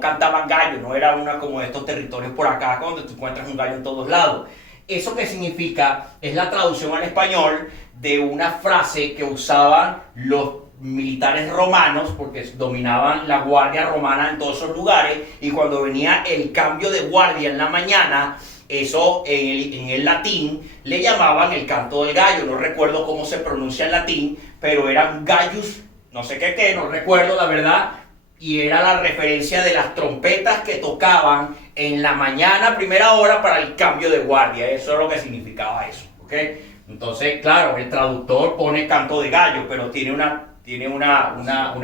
cantaban gallos, no era una como estos territorios por acá donde tú encuentras un gallo en todos lados. ¿Eso qué significa? Es la traducción al español de una frase que usaban los militares romanos, porque dominaban la guardia romana en todos esos lugares, y cuando venía el cambio de guardia en la mañana, eso en el latín le llamaban el canto del gallo. No recuerdo cómo se pronuncia en latín, pero eran gallus, no sé qué, no recuerdo la verdad, y era la referencia de las trompetas que tocaban en la mañana, primera hora, para el cambio de guardia. Eso es lo que significaba eso, ¿ok? Entonces, claro, el traductor pone canto de gallo, pero tiene una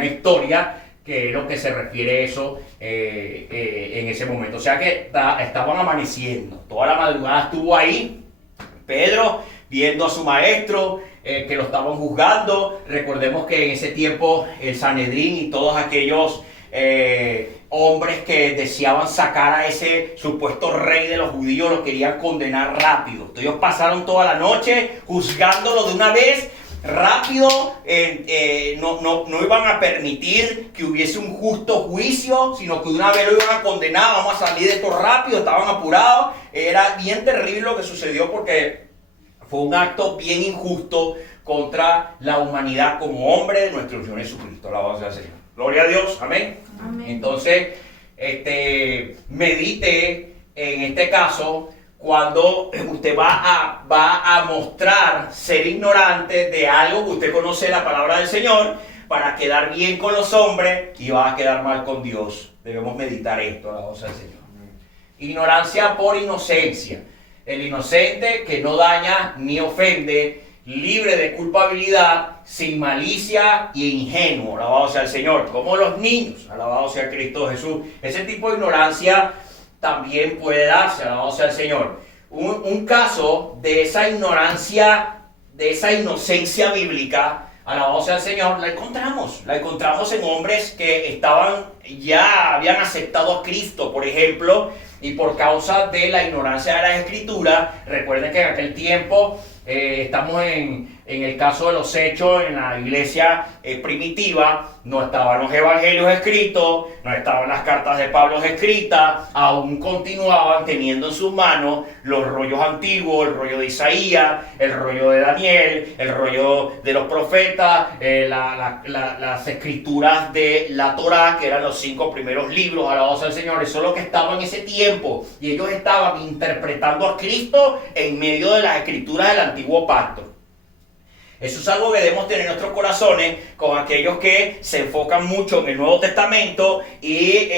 historia que es lo que se refiere a eso en ese momento. O sea que estaban amaneciendo, toda la madrugada estuvo ahí Pedro viendo a su maestro, que lo estaban juzgando. Recordemos que en ese tiempo el Sanedrín y todos aquellos hombres que deseaban sacar a ese supuesto rey de los judíos lo querían condenar rápido. Ellos pasaron toda la noche juzgándolo de una vez, rápido. No iban a permitir que hubiese un justo juicio, sino que de una vez lo iban a condenar. Vamos a salir de esto rápido, estaban apurados. Era bien terrible lo que sucedió, porque fue un acto bien injusto contra la humanidad como hombre de nuestro Señor Jesucristo. Alabado sea el Señor. Gloria a Dios. Amén. Amén. Entonces, medite en este caso cuando usted va a mostrar ser ignorante de algo que usted conoce la palabra del Señor para quedar bien con los hombres y va a quedar mal con Dios. Debemos meditar esto, alabado sea el Señor. Ignorancia por inocencia. El inocente que no daña ni ofende, libre de culpabilidad, sin malicia y ingenuo, alabado sea el Señor, como los niños, alabado sea Cristo Jesús. Ese tipo de ignorancia también puede darse, alabado sea el Señor. Un caso de esa ignorancia, de esa inocencia bíblica, alabado sea el Señor, la encontramos en hombres que ya habían aceptado a Cristo, por ejemplo, y por causa de la ignorancia de las Escrituras. Recuerden que en aquel tiempo, estamos en el caso de los hechos, en la iglesia primitiva, no estaban los evangelios escritos, no estaban las cartas de Pablo escritas, aún continuaban teniendo en sus manos los rollos antiguos, el rollo de Isaías, el rollo de Daniel, el rollo de los profetas, las escrituras de la Torá, que eran los 5 primeros libros, alabados al Señor. Eso es lo que estaba en ese tiempo, y ellos estaban interpretando a Cristo en medio de las escrituras del antiguo pacto. Eso es algo que debemos tener en nuestros corazones con aquellos que se enfocan mucho en el Nuevo Testamento y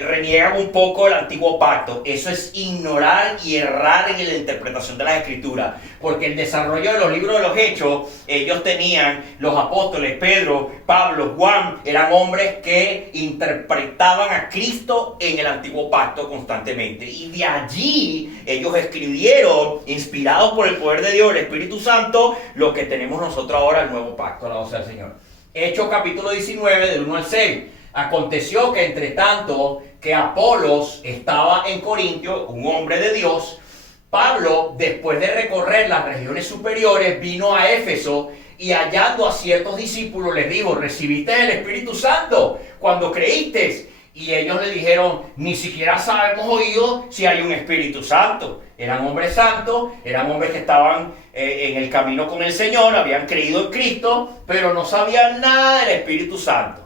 reniegan un poco el antiguo pacto. Eso es ignorar y errar en la interpretación de las Escrituras, porque el desarrollo de los libros de los Hechos, ellos tenían, los apóstoles, Pedro, Pablo, Juan, eran hombres que interpretaban a Cristo en el antiguo pacto constantemente, y de allí ellos escribieron, inspirados por el poder de Dios, el Espíritu Santo, lo que tenemos nosotros ahora, el nuevo pacto, alabado sea el Señor. Hechos capítulo 19, del 1 al 6. Aconteció que entre tanto que Apolos estaba en Corintio, un hombre de Dios, Pablo, después de recorrer las regiones superiores, vino a Éfeso, y hallando a ciertos discípulos les dijo: ¿recibiste el Espíritu Santo cuando creíste? Y ellos le dijeron: ni siquiera hemos oído si hay un Espíritu Santo. Eran hombres santos, eran hombres que estaban en el camino con el Señor, habían creído en Cristo, pero no sabían nada del Espíritu Santo.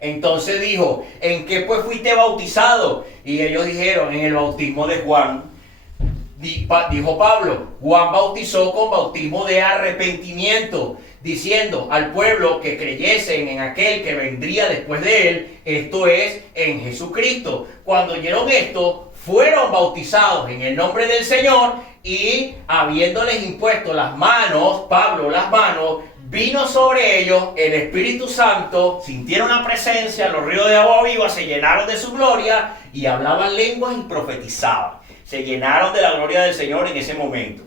Entonces dijo: ¿en qué pues fuiste bautizado? Y ellos dijeron: en el bautismo de Juan. Dijo Pablo: Juan bautizó con bautismo de arrepentimiento, diciendo al pueblo que creyesen en aquel que vendría después de él, esto es, en Jesucristo. Cuando oyeron esto, fueron bautizados en el nombre del Señor, y habiéndoles impuesto las manos, Pablo las manos, vino sobre ellos el Espíritu Santo, sintieron la presencia, los ríos de agua viva se llenaron de su gloria, y hablaban lenguas y profetizaban. Se llenaron de la gloria del Señor en ese momento,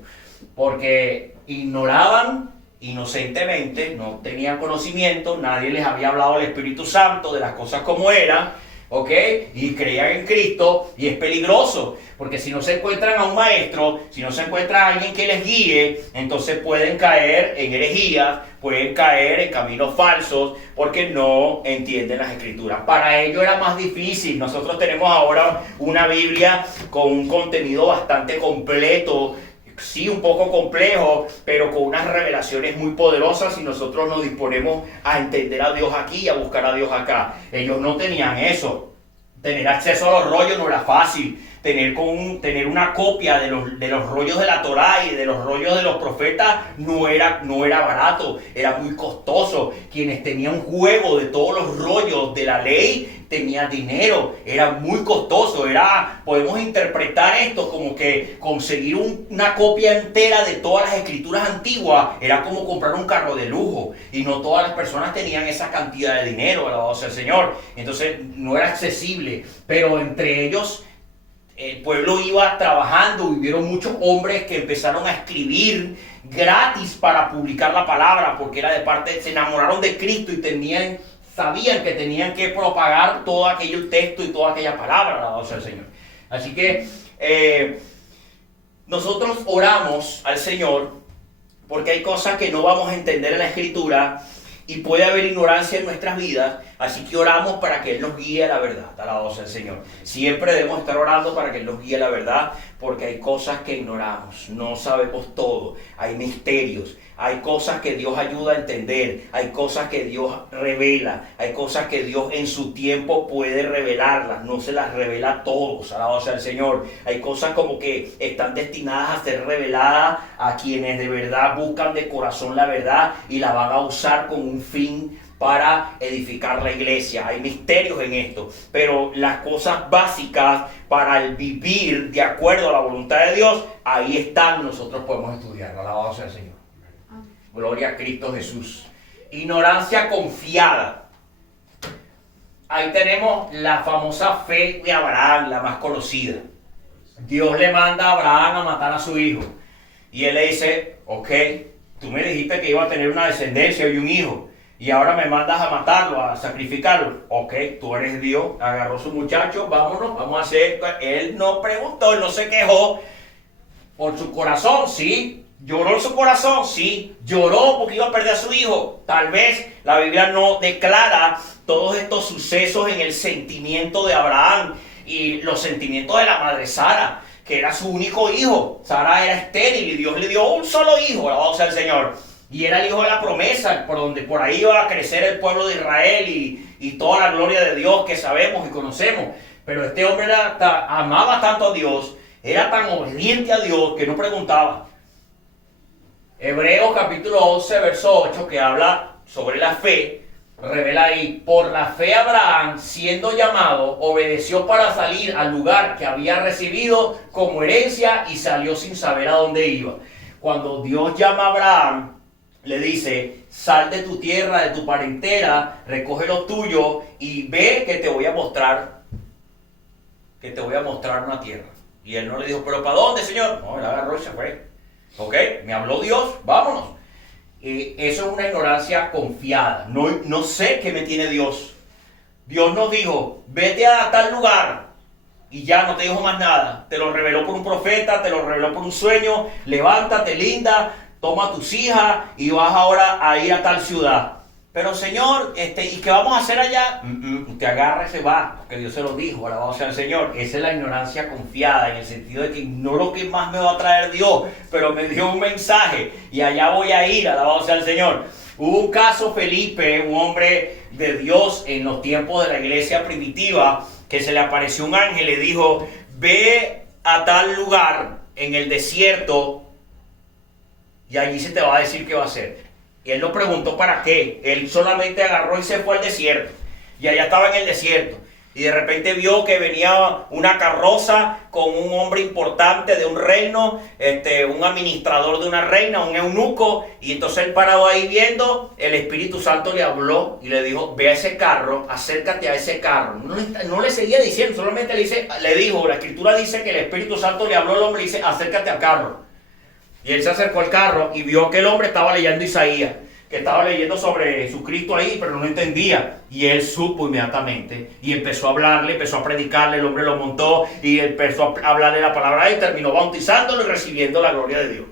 porque ignoraban inocentemente, no tenían conocimiento, nadie les había hablado del Espíritu Santo, de las cosas como eran, ¿ok? Y creían en Cristo, y es peligroso, porque si no se encuentran a un maestro, si no se encuentra a alguien que les guíe, entonces pueden caer en herejías, pueden caer en caminos falsos, porque no entienden las Escrituras. Para ellos era más difícil. Nosotros tenemos ahora una Biblia con un contenido bastante completo, sí, un poco complejo, pero con unas revelaciones muy poderosas, y nosotros nos disponemos a entender a Dios aquí y a buscar a Dios acá. Ellos no tenían eso. Tener acceso a los rollos no era fácil. Tener una copia de los rollos de la Torá y de los rollos de los profetas no era barato, era muy costoso. Quienes tenían un juego de todos los rollos de la ley tenían dinero, era muy costoso. Podemos interpretar esto como que conseguir una copia entera de todas las escrituras antiguas era como comprar un carro de lujo, y no todas las personas tenían esa cantidad de dinero, alabado sea el Señor. Entonces no era accesible, pero entre ellos el pueblo iba trabajando. Hubieron muchos hombres que empezaron a escribir gratis para publicar la palabra, porque era de parte, se enamoraron de Cristo y sabían que tenían que propagar todo aquel texto y toda aquella palabra, alabado sea el Señor. Así que nosotros oramos al Señor porque hay cosas que no vamos a entender en la Escritura, y puede haber ignorancia en nuestras vidas, así que oramos para que Él nos guíe a la verdad, alabado sea el Señor. Siempre debemos estar orando para que Él nos guíe a la verdad, porque hay cosas que ignoramos, no sabemos todo, hay misterios, hay cosas que Dios ayuda a entender, hay cosas que Dios revela, hay cosas que Dios en su tiempo puede revelarlas, no se las revela a todos, alabado sea el Señor. Hay cosas como que están destinadas a ser reveladas a quienes de verdad buscan de corazón la verdad y la van a usar con un fin para edificar la iglesia. Hay misterios en esto, pero las cosas básicas para el vivir de acuerdo a la voluntad de Dios, ahí están, nosotros podemos estudiar. Alabado sea el Señor. Gloria a Cristo Jesús. Ignorancia confiada. Ahí tenemos la famosa fe de Abraham, la más conocida. Dios le manda a Abraham a matar a su hijo. Y él le dice, ok, tú me dijiste que iba a tener una descendencia y un hijo. Y ahora me mandas a matarlo, a sacrificarlo. Ok, tú eres Dios. Agarró a su muchacho, vámonos, vamos a hacer. Él no preguntó, él no se quejó. Por su corazón, sí. Lloró en su corazón, sí. Lloró porque iba a perder a su hijo. Tal vez la Biblia no declara todos estos sucesos en el sentimiento de Abraham y los sentimientos de la madre Sara, que era su único hijo. Sara era estéril y Dios le dio un solo hijo, alabado sea el Señor. Y era el hijo de la promesa, por ahí iba a crecer el pueblo de Israel y toda la gloria de Dios que sabemos y conocemos. Pero este hombre amaba tanto a Dios, era tan obediente a Dios que no preguntaba. Hebreos capítulo 11, verso 8, que habla sobre la fe, revela ahí, por la fe Abraham, siendo llamado, obedeció para salir al lugar que había recibido como herencia y salió sin saber a dónde iba. Cuando Dios llama a Abraham, le dice, sal de tu tierra, de tu parentela, recoge lo tuyo y ve que te voy a mostrar una tierra. Y él no le dijo, ¿pero para dónde, Señor? No, él agarró y se fue. Ok, me habló Dios, vámonos. Eso es una ignorancia confiada. No sé qué me tiene Dios. Dios nos dijo, vete a tal lugar. Y ya no te dijo más nada. Te lo reveló por un profeta, te lo reveló por un sueño. Levántate, linda, toma a tus hijas y vas ahora a ir a tal ciudad. Pero Señor, ¿y qué vamos a hacer allá? Usted agarra y se va, porque Dios se lo dijo, alabado sea el Señor. Esa es la ignorancia confiada, en el sentido de que ignoro qué más me va a traer Dios, pero me dio un mensaje y allá voy a ir, alabado sea el Señor. Hubo un caso, Felipe, un hombre de Dios en los tiempos de la iglesia primitiva, que se le apareció un ángel y le dijo, ve a tal lugar en el desierto y allí se te va a decir qué va a hacer. Y él no preguntó para qué. Él solamente agarró y se fue al desierto. Y allá estaba en el desierto. Y de repente vio que venía una carroza con un hombre importante de un reino, un administrador de una reina, un eunuco. Y entonces él parado ahí viendo, el Espíritu Santo le habló y le dijo, ve a ese carro, acércate a ese carro. No le seguía diciendo, solamente le dijo, la Escritura dice que el Espíritu Santo le habló al hombre y dice, acércate al carro. Y él se acercó al carro y vio que el hombre estaba leyendo Isaías, que estaba leyendo sobre Jesucristo ahí, pero no entendía. Y él supo inmediatamente y empezó a hablarle, empezó a predicarle, el hombre lo montó y empezó a hablarle la palabra y terminó bautizándolo y recibiendo la gloria de Dios.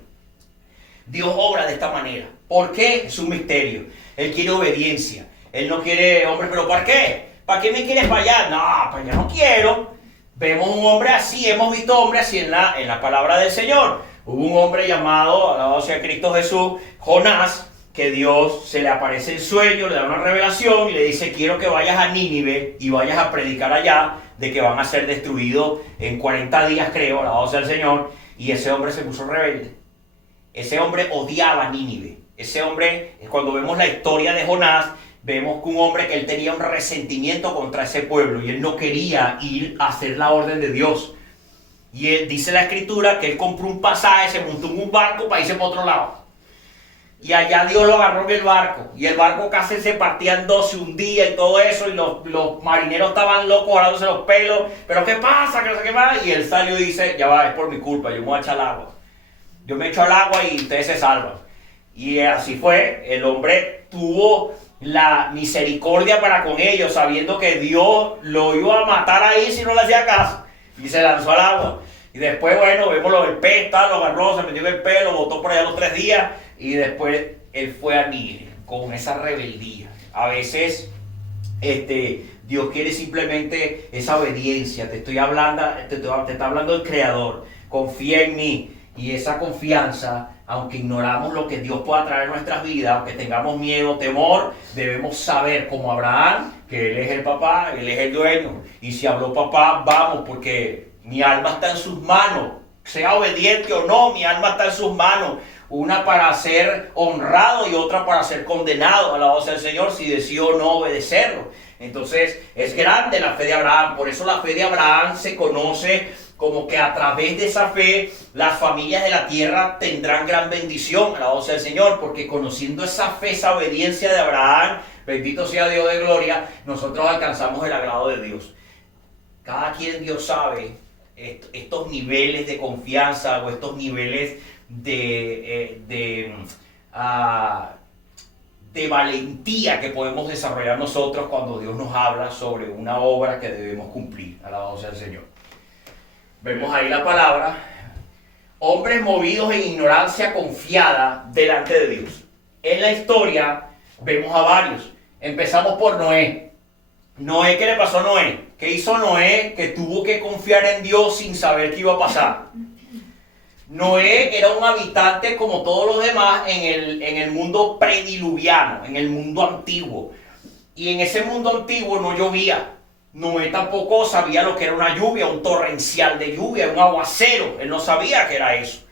Dios obra de esta manera. ¿Por qué? Es un misterio. Él quiere obediencia. Él no quiere, hombre, ¿pero para qué? ¿Para qué me quieres para allá? No, para allá no quiero. Vemos un hombre así, hemos visto hombres así en la palabra del Señor. Hubo un hombre llamado, alabado sea Cristo Jesús, Jonás, que Dios se le aparece en sueño, le da una revelación y le dice, quiero que vayas a Nínive y vayas a predicar allá de que van a ser destruidos en 40 días, creo, alabado sea el Señor. Y ese hombre se puso rebelde. Ese hombre odiaba a Nínive. Ese hombre, cuando vemos la historia de Jonás, vemos que un hombre que él tenía un resentimiento contra ese pueblo y él no quería ir a hacer la orden de Dios. Y él, dice la Escritura que él compró un pasaje, se montó en un barco para irse para otro lado. Y allá Dios lo agarró en el barco. Y el barco casi se partía en dos, se hundía y todo eso. Y los marineros estaban locos, jalándose los pelos. ¿Pero qué pasa? ¿Qué no sé qué más? Y él salió y dice, ya va, es por mi culpa, yo me voy a echar al agua. Yo me echo al agua y ustedes se salvan. Y así fue. El hombre tuvo la misericordia para con ellos, sabiendo que Dios lo iba a matar ahí si no le hacía caso. Y se lanzó al agua. Y después, bueno, vemos lo del pez, lo agarró, se metió en el pelo, botó por allá los 3 días. Y después él fue a Nínive con esa rebeldía. A veces Dios quiere simplemente esa obediencia. Te está hablando el Creador. Confía en mí. Y esa confianza, aunque ignoramos lo que Dios pueda traer en nuestras vidas, aunque tengamos miedo, temor, debemos saber, como Abraham, que Él es el papá, Él es el dueño. Y si habló papá, vamos, porque mi alma está en sus manos. Sea obediente o no, mi alma está en sus manos. una para ser honrado y otra para ser condenado. Alabado sea el Señor, si decidió o no obedecerlo. Entonces es grande la fe de Abraham. Por eso la fe de Abraham se conoce como que a través de esa fe las familias de la tierra tendrán gran bendición. Alabado sea el Señor, porque conociendo esa fe, esa obediencia de Abraham, bendito sea Dios de gloria, nosotros alcanzamos el agrado de Dios. Cada quien Dios sabe estos niveles de confianza o estos niveles de valentía que podemos desarrollar nosotros cuando Dios nos habla sobre una obra que debemos cumplir. Alabado sea el Señor. Vemos ahí la palabra, hombres movidos en ignorancia confiada delante de Dios. En la historia vemos a varios. Empezamos por Noé. Noé, ¿qué le pasó a Noé? ¿Qué hizo Noé? Que tuvo que confiar en Dios sin saber qué iba a pasar. Noé era un habitante como todos los demás en el mundo prediluviano, en el mundo antiguo. Y en ese mundo antiguo no llovía. Noé tampoco sabía lo que era una lluvia, un torrencial de lluvia, un aguacero. Él no sabía qué era eso.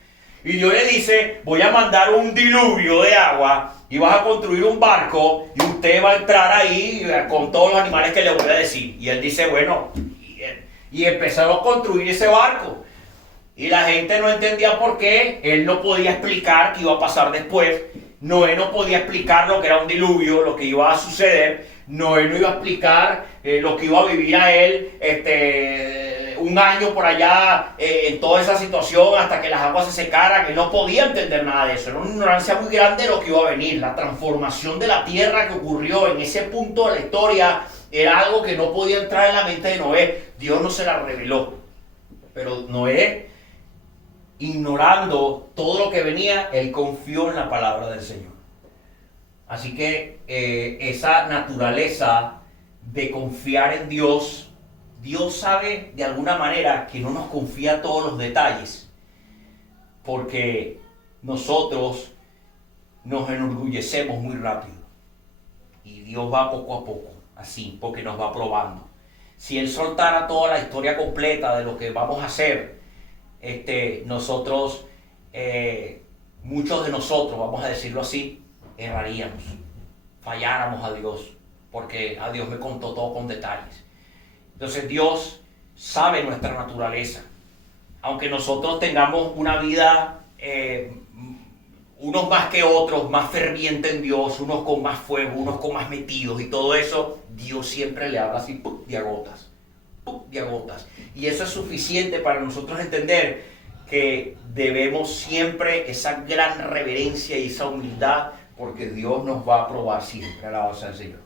Y Dios le dice, voy a mandar un diluvio de agua y vas a construir un barco y usted va a entrar ahí con todos los animales que le voy a decir. Y él dice, bueno, y empezaron a construir ese barco. Y la gente no entendía por qué. Él no podía explicar qué iba a pasar después. Noé no podía explicar lo que era un diluvio, lo que iba a suceder. Noé no iba a explicar lo que iba a vivir a él un año por allá en toda esa situación hasta que las aguas se secaran. Él no podía entender nada de eso. Era una ignorancia muy grande de lo que iba a venir. La transformación de la tierra que ocurrió en ese punto de la historia era algo que no podía entrar en la mente de Noé. Dios no se la reveló. Pero Noé, ignorando todo lo que venía, él confió en la palabra del Señor. Así que esa naturaleza de confiar en Dios, Dios sabe de alguna manera que no nos confía todos los detalles, porque nosotros nos enorgullecemos muy rápido y Dios va poco a poco, así, porque nos va probando. Si Él soltara toda la historia completa de lo que vamos a hacer, nosotros, muchos de nosotros, vamos a decirlo así, erraríamos, falláramos a Dios, porque a Dios me contó todo con detalles. Entonces Dios sabe nuestra naturaleza. Aunque nosotros tengamos una vida, unos más que otros, más ferviente en Dios, unos con más fuego, unos con más metidos y todo eso, Dios siempre le habla así, de a gotas, de a gotas. Y eso es suficiente para nosotros entender que debemos siempre esa gran reverencia y esa humildad, porque Dios nos va a probar siempre. Alabado sea el Señor.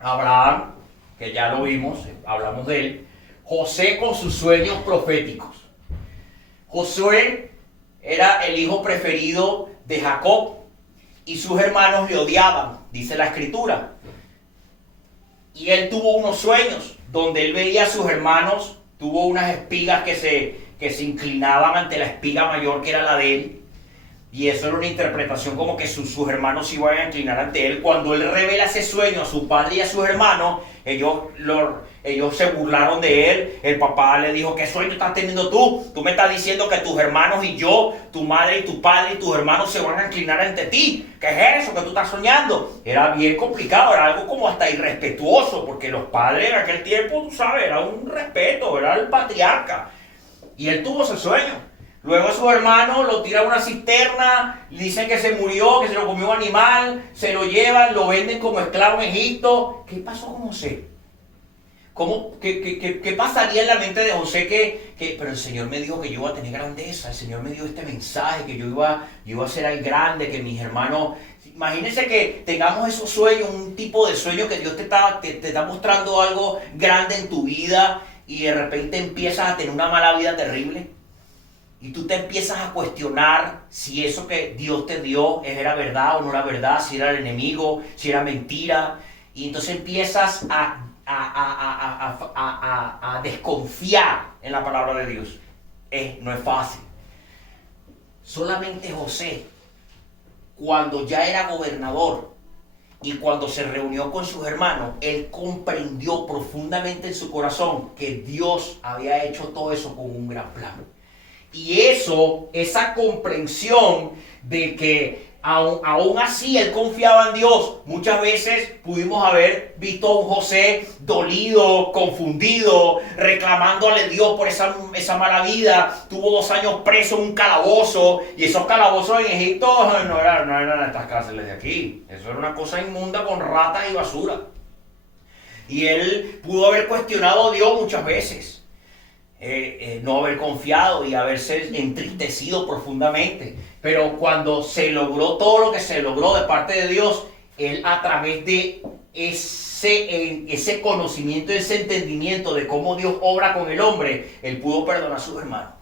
Abraham, que ya lo vimos, hablamos de él. José con sus sueños proféticos. Josué era el hijo preferido de Jacob y sus hermanos le odiaban, dice la Escritura. Y él tuvo unos sueños donde él veía a sus hermanos, tuvo unas espigas que se inclinaban ante la espiga mayor que era la de él. Y eso era una interpretación como que sus hermanos se iban a inclinar ante él. Cuando él revela ese sueño a su padre y a sus hermanos, ellos se burlaron de él. El papá le dijo, ¿qué sueño estás teniendo tú? Tú me estás diciendo que tus hermanos y yo, tu madre y tu padre y tus hermanos se van a inclinar ante ti. ¿Qué es eso que tú estás soñando? Era bien complicado, era algo como hasta irrespetuoso, porque los padres en aquel tiempo, tú sabes, era un respeto, era el patriarca. Y él tuvo ese sueño. Luego sus hermanos lo tiran a una cisterna, dicen que se murió, que se lo comió un animal, se lo llevan, lo venden como esclavo en Egipto. ¿Qué pasó con José? ¿Qué pasaría en la mente de José? Pero el Señor me dijo que yo iba a tener grandeza, el Señor me dio este mensaje, que yo iba a ser el grande, que mis hermanos... Imagínense que tengamos esos sueños, un tipo de sueño que Dios te está mostrando algo grande en tu vida y de repente empiezas a tener una mala vida terrible. Y tú te empiezas a cuestionar si eso que Dios te dio era verdad o no era verdad, si era el enemigo, si era mentira. Y entonces empiezas a desconfiar en la palabra de Dios. No es fácil. Solamente José, cuando ya era gobernador y cuando se reunió con sus hermanos, él comprendió profundamente en su corazón que Dios había hecho todo eso con un gran plan. Y esa comprensión de que aún así él confiaba en Dios. Muchas veces pudimos haber visto a un José dolido, confundido, reclamándole a Dios por esa mala vida. Tuvo 2 años preso en un calabozo, y esos calabozos en Egipto no eran estas cárceles de aquí. Eso era una cosa inmunda con ratas y basura. Y él pudo haber cuestionado a Dios muchas veces. No haber confiado y haberse entristecido profundamente. Pero cuando se logró todo lo que se logró de parte de Dios, él, a través de ese conocimiento, ese entendimiento de cómo Dios obra con el hombre, él pudo perdonar a sus hermanos.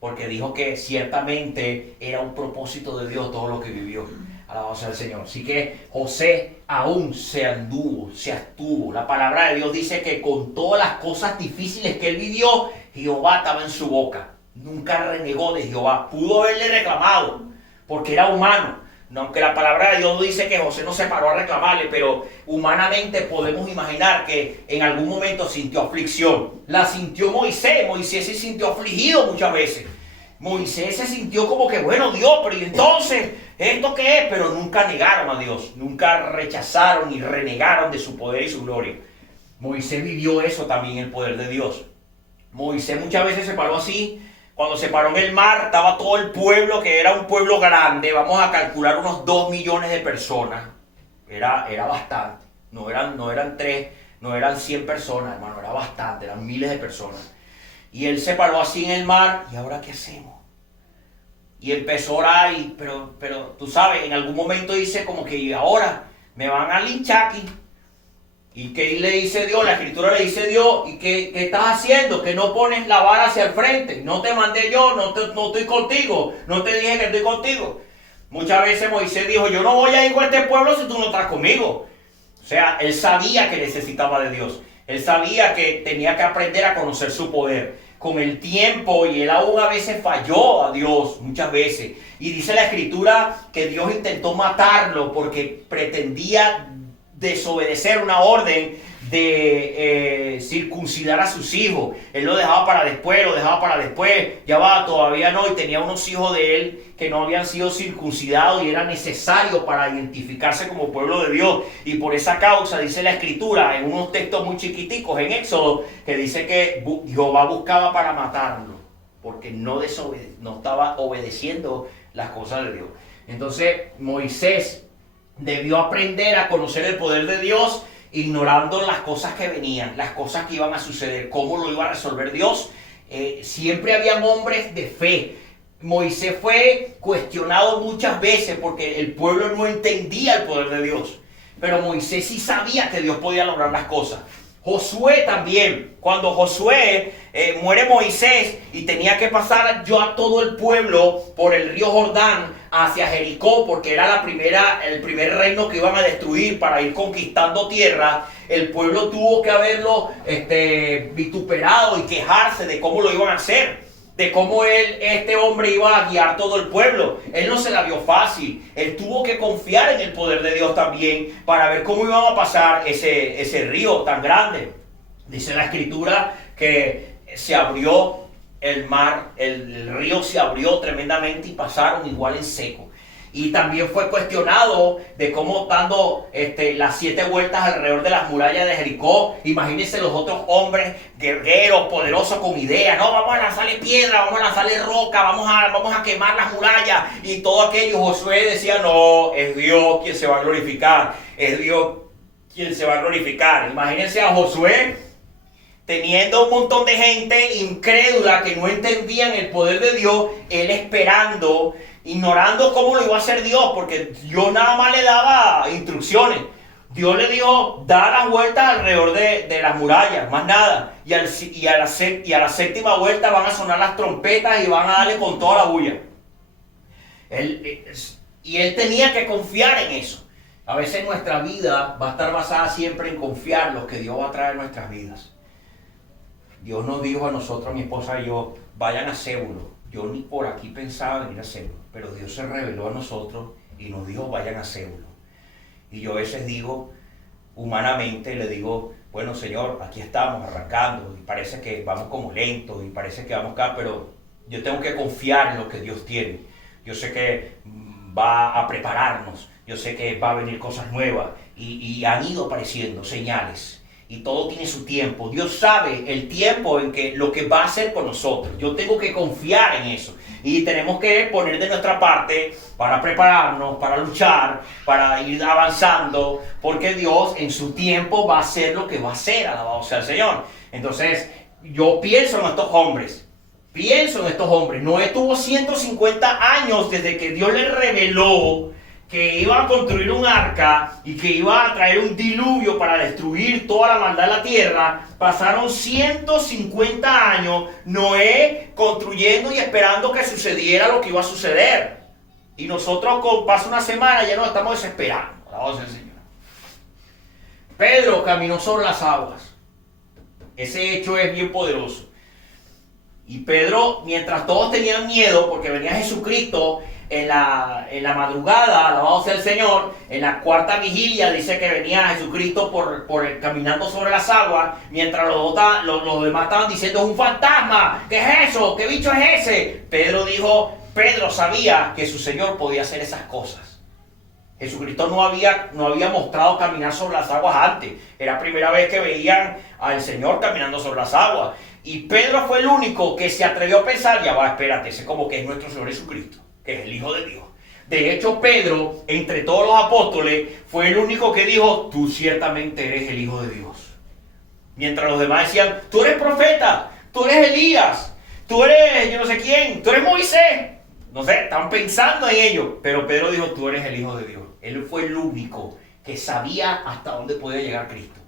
Porque dijo que ciertamente era un propósito de Dios todo lo que vivió. Alabado sea el Señor. Así que José aún se abstuvo. La palabra de Dios dice que con todas las cosas difíciles que él vivió, Jehová estaba en su boca. Nunca renegó de Jehová. Pudo haberle reclamado, porque era humano. No, aunque la palabra de Dios dice que José no se paró a reclamarle, pero humanamente podemos imaginar que en algún momento sintió aflicción. La sintió Moisés. Moisés se sintió afligido muchas veces. Moisés se sintió como que, bueno, Dios, pero ¿y entonces esto qué es? Pero nunca negaron a Dios. Nunca rechazaron y renegaron de su poder y su gloria. Moisés vivió eso también, el poder de Dios. Moisés muchas veces se paró así. Cuando se paró en el mar, estaba todo el pueblo, que era un pueblo grande. Vamos a calcular unos 2 millones de personas. Era bastante. No eran 3, no eran 100 personas, hermano. Era bastante, eran miles de personas. Y él se paró así en el mar. ¿Y ahora qué hacemos? Y empezó a orar, pero tú sabes, en algún momento dice como que, ¿y ahora? Me van a linchar aquí. ¿Y qué le dice Dios? La escritura le dice Dios, ¿y qué estás haciendo? Que no pones la vara hacia el frente. No te mandé yo, no estoy contigo. No te dije que estoy contigo. Muchas veces Moisés dijo, yo no voy a ir con este pueblo si tú no estás conmigo. O sea, él sabía que necesitaba de Dios. Él sabía que tenía que aprender a conocer su poder. Con el tiempo, y él aún a veces falló a Dios, muchas veces. Y dice la escritura que Dios intentó matarlo porque pretendía desobedecer una orden de circuncidar a sus hijos. Él lo dejaba para después, ya va, todavía no, y tenía unos hijos de él que no habían sido circuncidados y era necesario para identificarse como pueblo de Dios. Y por esa causa dice la escritura en unos textos muy chiquiticos en Éxodo, que dice que Jehová buscaba para matarlo porque no estaba obedeciendo las cosas de Dios. Entonces Moisés debió aprender a conocer el poder de Dios, ignorando las cosas que venían, las cosas que iban a suceder, cómo lo iba a resolver Dios. Siempre habían hombres de fe. Moisés fue cuestionado muchas veces porque el pueblo no entendía el poder de Dios. Pero Moisés sí sabía que Dios podía lograr las cosas. Josué también. Cuando Josué muere Moisés y tenía que pasar yo a todo el pueblo por el río Jordán hacia Jericó, porque era el primer reino que iban a destruir para ir conquistando tierra, el pueblo tuvo que haberlo vituperado y quejarse de cómo lo iban a hacer, de cómo este hombre iba a guiar todo el pueblo. Él no se la vio fácil. Él tuvo que confiar en el poder de Dios también para ver cómo iban a pasar ese río tan grande. Dice la escritura que se abrió el mar, el río se abrió tremendamente y pasaron igual en seco. Y también fue cuestionado de cómo dando las 7 vueltas alrededor de las murallas de Jericó. Imagínense los otros hombres guerreros, poderosos, con ideas. No, vamos a lanzarle piedra, vamos a lanzarle roca, vamos a quemar las murallas y todo aquello. Josué decía, no, es Dios quien se va a glorificar. Es Dios quien se va a glorificar. Imagínense a Josué teniendo un montón de gente incrédula que no entendían el poder de Dios, él esperando, ignorando cómo lo iba a hacer Dios, porque Dios nada más le daba instrucciones. Dios le dijo, da las vueltas alrededor de las murallas, más nada. Y a la 7ª vuelta van a sonar las trompetas y van a darle con toda la bulla. Y él tenía que confiar en eso. A veces nuestra vida va a estar basada siempre en confiar lo que Dios va a traer en nuestras vidas. Dios nos dijo a nosotros, mi esposa y yo, vayan a Sébulo. Yo ni por aquí pensaba venir a Sébulo, pero Dios se reveló a nosotros y nos dijo, vayan a Sébulo. Y yo a veces digo, humanamente le digo, bueno Señor, aquí estamos arrancando y parece que vamos como lentos y parece que vamos acá, pero yo tengo que confiar en lo que Dios tiene. Yo sé que va a prepararnos, yo sé que va a venir cosas nuevas y han ido apareciendo señales. Y todo tiene su tiempo. Dios sabe el tiempo en que lo que va a hacer con nosotros. Yo tengo que confiar en eso. Y tenemos que poner de nuestra parte para prepararnos, para luchar, para ir avanzando. Porque Dios en su tiempo va a hacer lo que va a hacer. Alabado sea el Señor. Entonces, yo pienso en estos hombres. Noé tuvo 150 años desde que Dios le reveló que iba a construir un arca y que iba a traer un diluvio para destruir toda la maldad de la tierra. Pasaron 150 años Noé construyendo y esperando que sucediera lo que iba a suceder. Y nosotros pasa una semana ya nos estamos desesperando. Alabado sea el Señor. Pedro caminó sobre las aguas. Ese hecho es bien poderoso. Y Pedro, mientras todos tenían miedo porque venía Jesucristo en la madrugada, alabado sea el Señor, en la cuarta vigilia dice que venía Jesucristo caminando sobre las aguas, mientras los demás estaban diciendo, es un fantasma, ¿qué es eso? ¿Qué bicho es ese? Pedro sabía que su Señor podía hacer esas cosas. Jesucristo no había mostrado caminar sobre las aguas antes. Era la primera vez que veían al Señor caminando sobre las aguas. Y Pedro fue el único que se atrevió a pensar, ya va, espérate, ese como que es nuestro Señor Jesucristo, que es el Hijo de Dios. De hecho, Pedro, entre todos los apóstoles, fue el único que dijo, tú ciertamente eres el Hijo de Dios. Mientras los demás decían, tú eres profeta, tú eres Elías, tú eres yo no sé quién, tú eres Moisés. No sé, estaban pensando en ello. Pero Pedro dijo, tú eres el Hijo de Dios. Él fue el único que sabía hasta dónde podía llegar Cristo.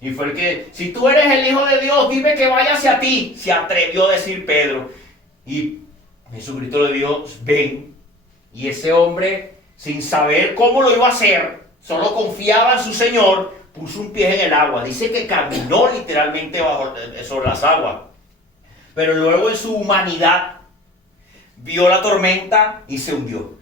Y fue el que, si tú eres el Hijo de Dios, dime que vaya hacia ti. Se atrevió a decir Pedro. Y Jesucristo le dijo, ven. Y ese hombre, sin saber cómo lo iba a hacer, solo confiaba en su Señor, puso un pie en el agua. Dice que caminó literalmente sobre las aguas. Pero luego en su humanidad, vio la tormenta y se hundió.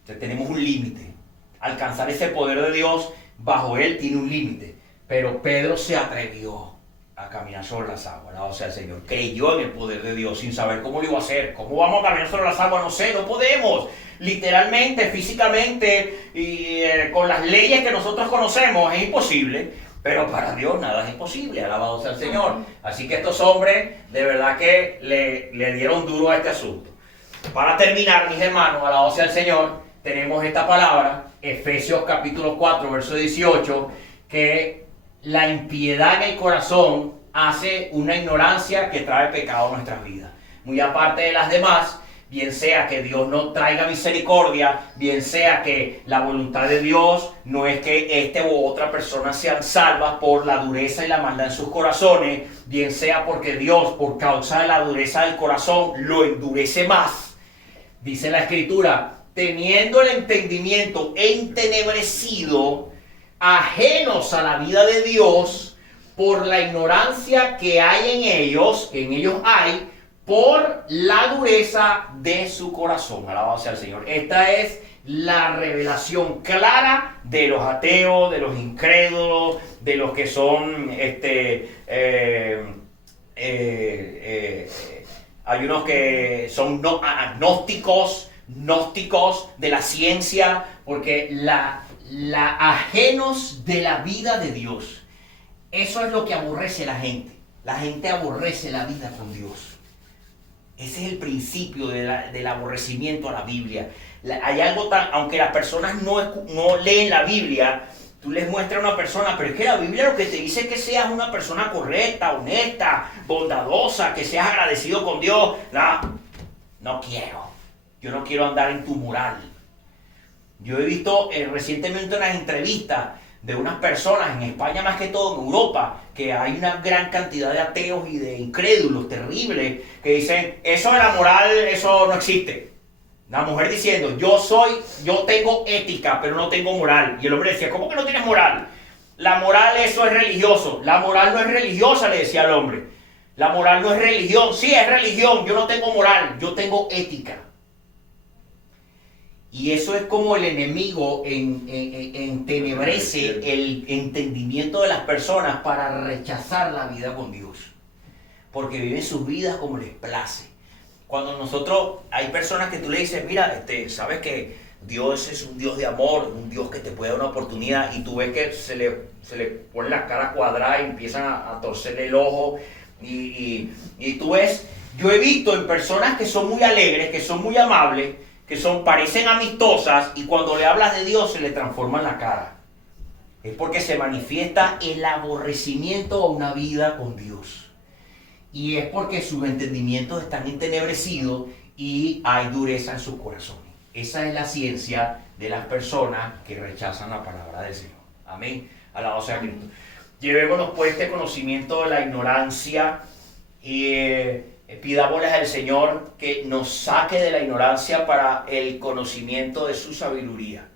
Entonces tenemos un límite. Alcanzar ese poder de Dios, bajo él tiene un límite. Pero Pedro se atrevió a caminar sobre las aguas. O sea, el Señor creyó en el poder de Dios sin saber cómo lo iba a hacer. ¿Cómo vamos a caminar sobre las aguas? No sé, no podemos. Literalmente, físicamente y con las leyes que nosotros conocemos es imposible. Pero para Dios nada es imposible. Alabado sea el Señor. Así que estos hombres de verdad que le dieron duro a este asunto. Para terminar, mis hermanos, alabado sea el Señor, tenemos esta palabra, Efesios capítulo 4, verso 18, que la impiedad en el corazón hace una ignorancia que trae pecado a nuestras vidas. Muy aparte de las demás, bien sea que Dios no traiga misericordia, bien sea que la voluntad de Dios no es que este u otra persona sean salvas por la dureza y la maldad en sus corazones, bien sea porque Dios, por causa de la dureza del corazón, lo endurece más. Dice la Escritura, teniendo el entendimiento entenebrecido, ajenos a la vida de Dios, por la ignorancia que hay que en ellos hay, por la dureza de su corazón. Alabado sea el Señor. Esta es la revelación clara de los ateos, de los incrédulos, de los que son hay unos que son agnósticos de la ciencia, porque ajenos de la vida de Dios. Eso es lo que aborrece la gente. La gente aborrece la vida con Dios. Ese es el principio del aborrecimiento a la Biblia. Hay algo aunque las personas no leen la Biblia, tú les muestras a una persona, pero es que la Biblia lo que te dice es que seas una persona correcta, honesta, bondadosa, que seas agradecido con Dios. No quiero. Yo no quiero andar en tu moral. Yo he visto recientemente unas entrevistas de unas personas en España, más que todo en Europa, que hay una gran cantidad de ateos y de incrédulos terribles que dicen, eso de la moral, eso no existe. La mujer diciendo, yo tengo ética, pero no tengo moral. Y el hombre decía, ¿cómo que no tienes moral? La moral, eso es religioso. La moral no es religiosa, le decía al hombre. La moral no es religión. Sí, es religión. Yo no tengo moral, yo tengo ética. Y eso es como el enemigo entenebrece el entendimiento de las personas para rechazar la vida con Dios. Porque viven sus vidas como les place. Cuando nosotros, hay personas que tú le dices, mira, sabes que Dios es un Dios de amor, un Dios que te puede dar una oportunidad, y tú ves que se le pone la cara cuadrada y empiezan a torcerle el ojo, y tú ves, yo he visto en personas que son muy alegres, que son muy amables, parecen amistosas, y cuando le hablas de Dios se le transforma la cara. Es porque se manifiesta el aborrecimiento a una vida con Dios. Y es porque sus entendimientos están entenebrecidos y hay dureza en sus corazones. Esa es la ciencia de las personas que rechazan la palabra del Señor. Amén. Alabado sea Cristo. Llevémonos pues este conocimiento de la ignorancia y pidámosles al Señor que nos saque de la ignorancia para el conocimiento de su sabiduría.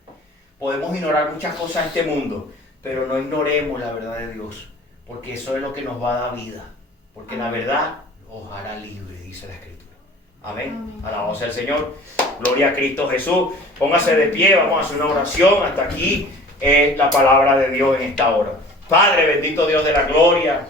Podemos ignorar muchas cosas en este mundo, pero no ignoremos la verdad de Dios, porque eso es lo que nos va a dar vida. Porque la verdad os hará libre, dice la Escritura. Amén. Alabado sea el Señor. Gloria a Cristo Jesús. Póngase de pie, vamos a hacer una oración. Hasta aquí la palabra de Dios en esta hora. Padre, bendito Dios de la gloria,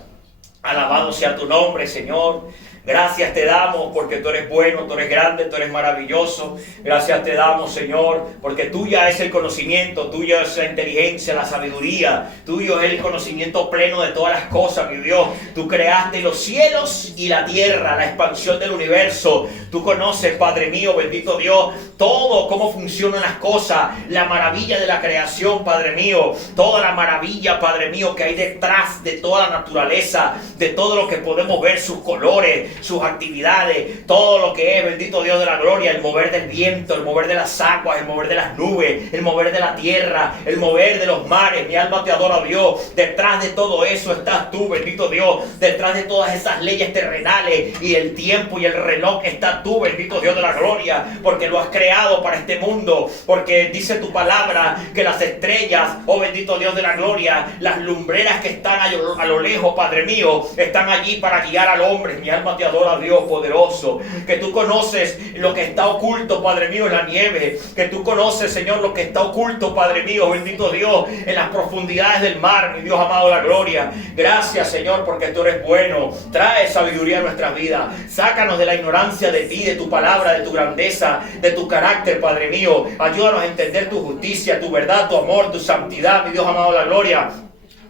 alabado sea tu nombre, Señor. Gracias te damos porque tú eres bueno, tú eres grande, tú eres maravilloso. Gracias te damos, Señor, porque tuya es el conocimiento, tuya es la inteligencia, la sabiduría. Tuyo es el conocimiento pleno de todas las cosas, mi Dios. Tú creaste los cielos y la tierra, la expansión del universo. Tú conoces, Padre mío, bendito Dios, todo cómo funcionan las cosas, la maravilla de la creación, Padre mío. Toda la maravilla, Padre mío, que hay detrás de toda la naturaleza, de todo lo que podemos ver, sus colores, sus actividades, todo lo que es, bendito Dios de la gloria, el mover del viento, el mover de las aguas, el mover de las nubes, el mover de la tierra, el mover de los mares. Mi alma te adora, Dios. Detrás de todo eso estás tú, bendito Dios. Detrás de todas esas leyes terrenales y el tiempo y el reloj estás tú, bendito Dios de la gloria, porque lo has creado para este mundo, porque dice tu palabra que las estrellas, oh bendito Dios de la gloria, las lumbreras que están a lo lejos, Padre mío, están allí para guiar al hombre. Mi alma te adora, Dios poderoso, que tú conoces lo que está oculto, Padre mío, en la nieve, que tú conoces, Señor, lo que está oculto, Padre mío, bendito Dios, en las profundidades del mar, mi Dios amado de la gloria. Gracias, Señor, porque tú eres bueno. Trae sabiduría a nuestras vidas. Sácanos de la ignorancia de ti, de tu palabra, de tu grandeza, de tu carácter, Padre mío. Ayúdanos a entender tu justicia, tu verdad, tu amor, tu santidad, mi Dios amado de la gloria,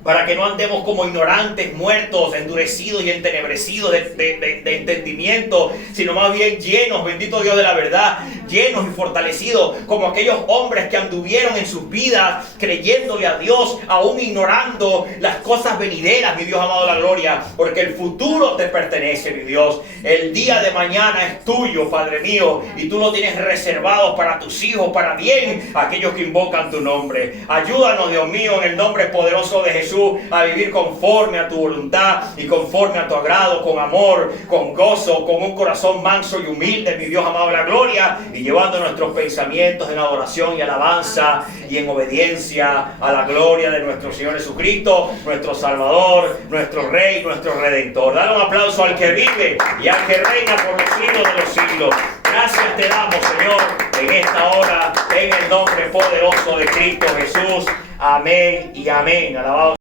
para que no andemos como ignorantes, muertos, endurecidos y entenebrecidos de entendimiento, sino más bien llenos, bendito Dios de la verdad, llenos y fortalecidos, como aquellos hombres que anduvieron en sus vidas creyéndole a Dios, aún ignorando las cosas venideras, mi Dios amado de la gloria, porque el futuro te pertenece, mi Dios. El día de mañana es tuyo, Padre mío, y tú lo tienes reservado para tus hijos, para bien aquellos que invocan tu nombre. Ayúdanos, Dios mío, en el nombre poderoso de Jesús, a vivir conforme a tu voluntad y conforme a tu agrado, con amor, con gozo, con un corazón manso y humilde, mi Dios amado de la gloria, y llevando nuestros pensamientos en adoración y alabanza y en obediencia a la gloria de nuestro Señor Jesucristo, nuestro Salvador, nuestro Rey, nuestro Redentor. Dale un aplauso al que vive y al que reina por los siglos de los siglos. Gracias te damos, Señor, en esta hora, en el nombre poderoso de Cristo Jesús. Amén y amén. Alabado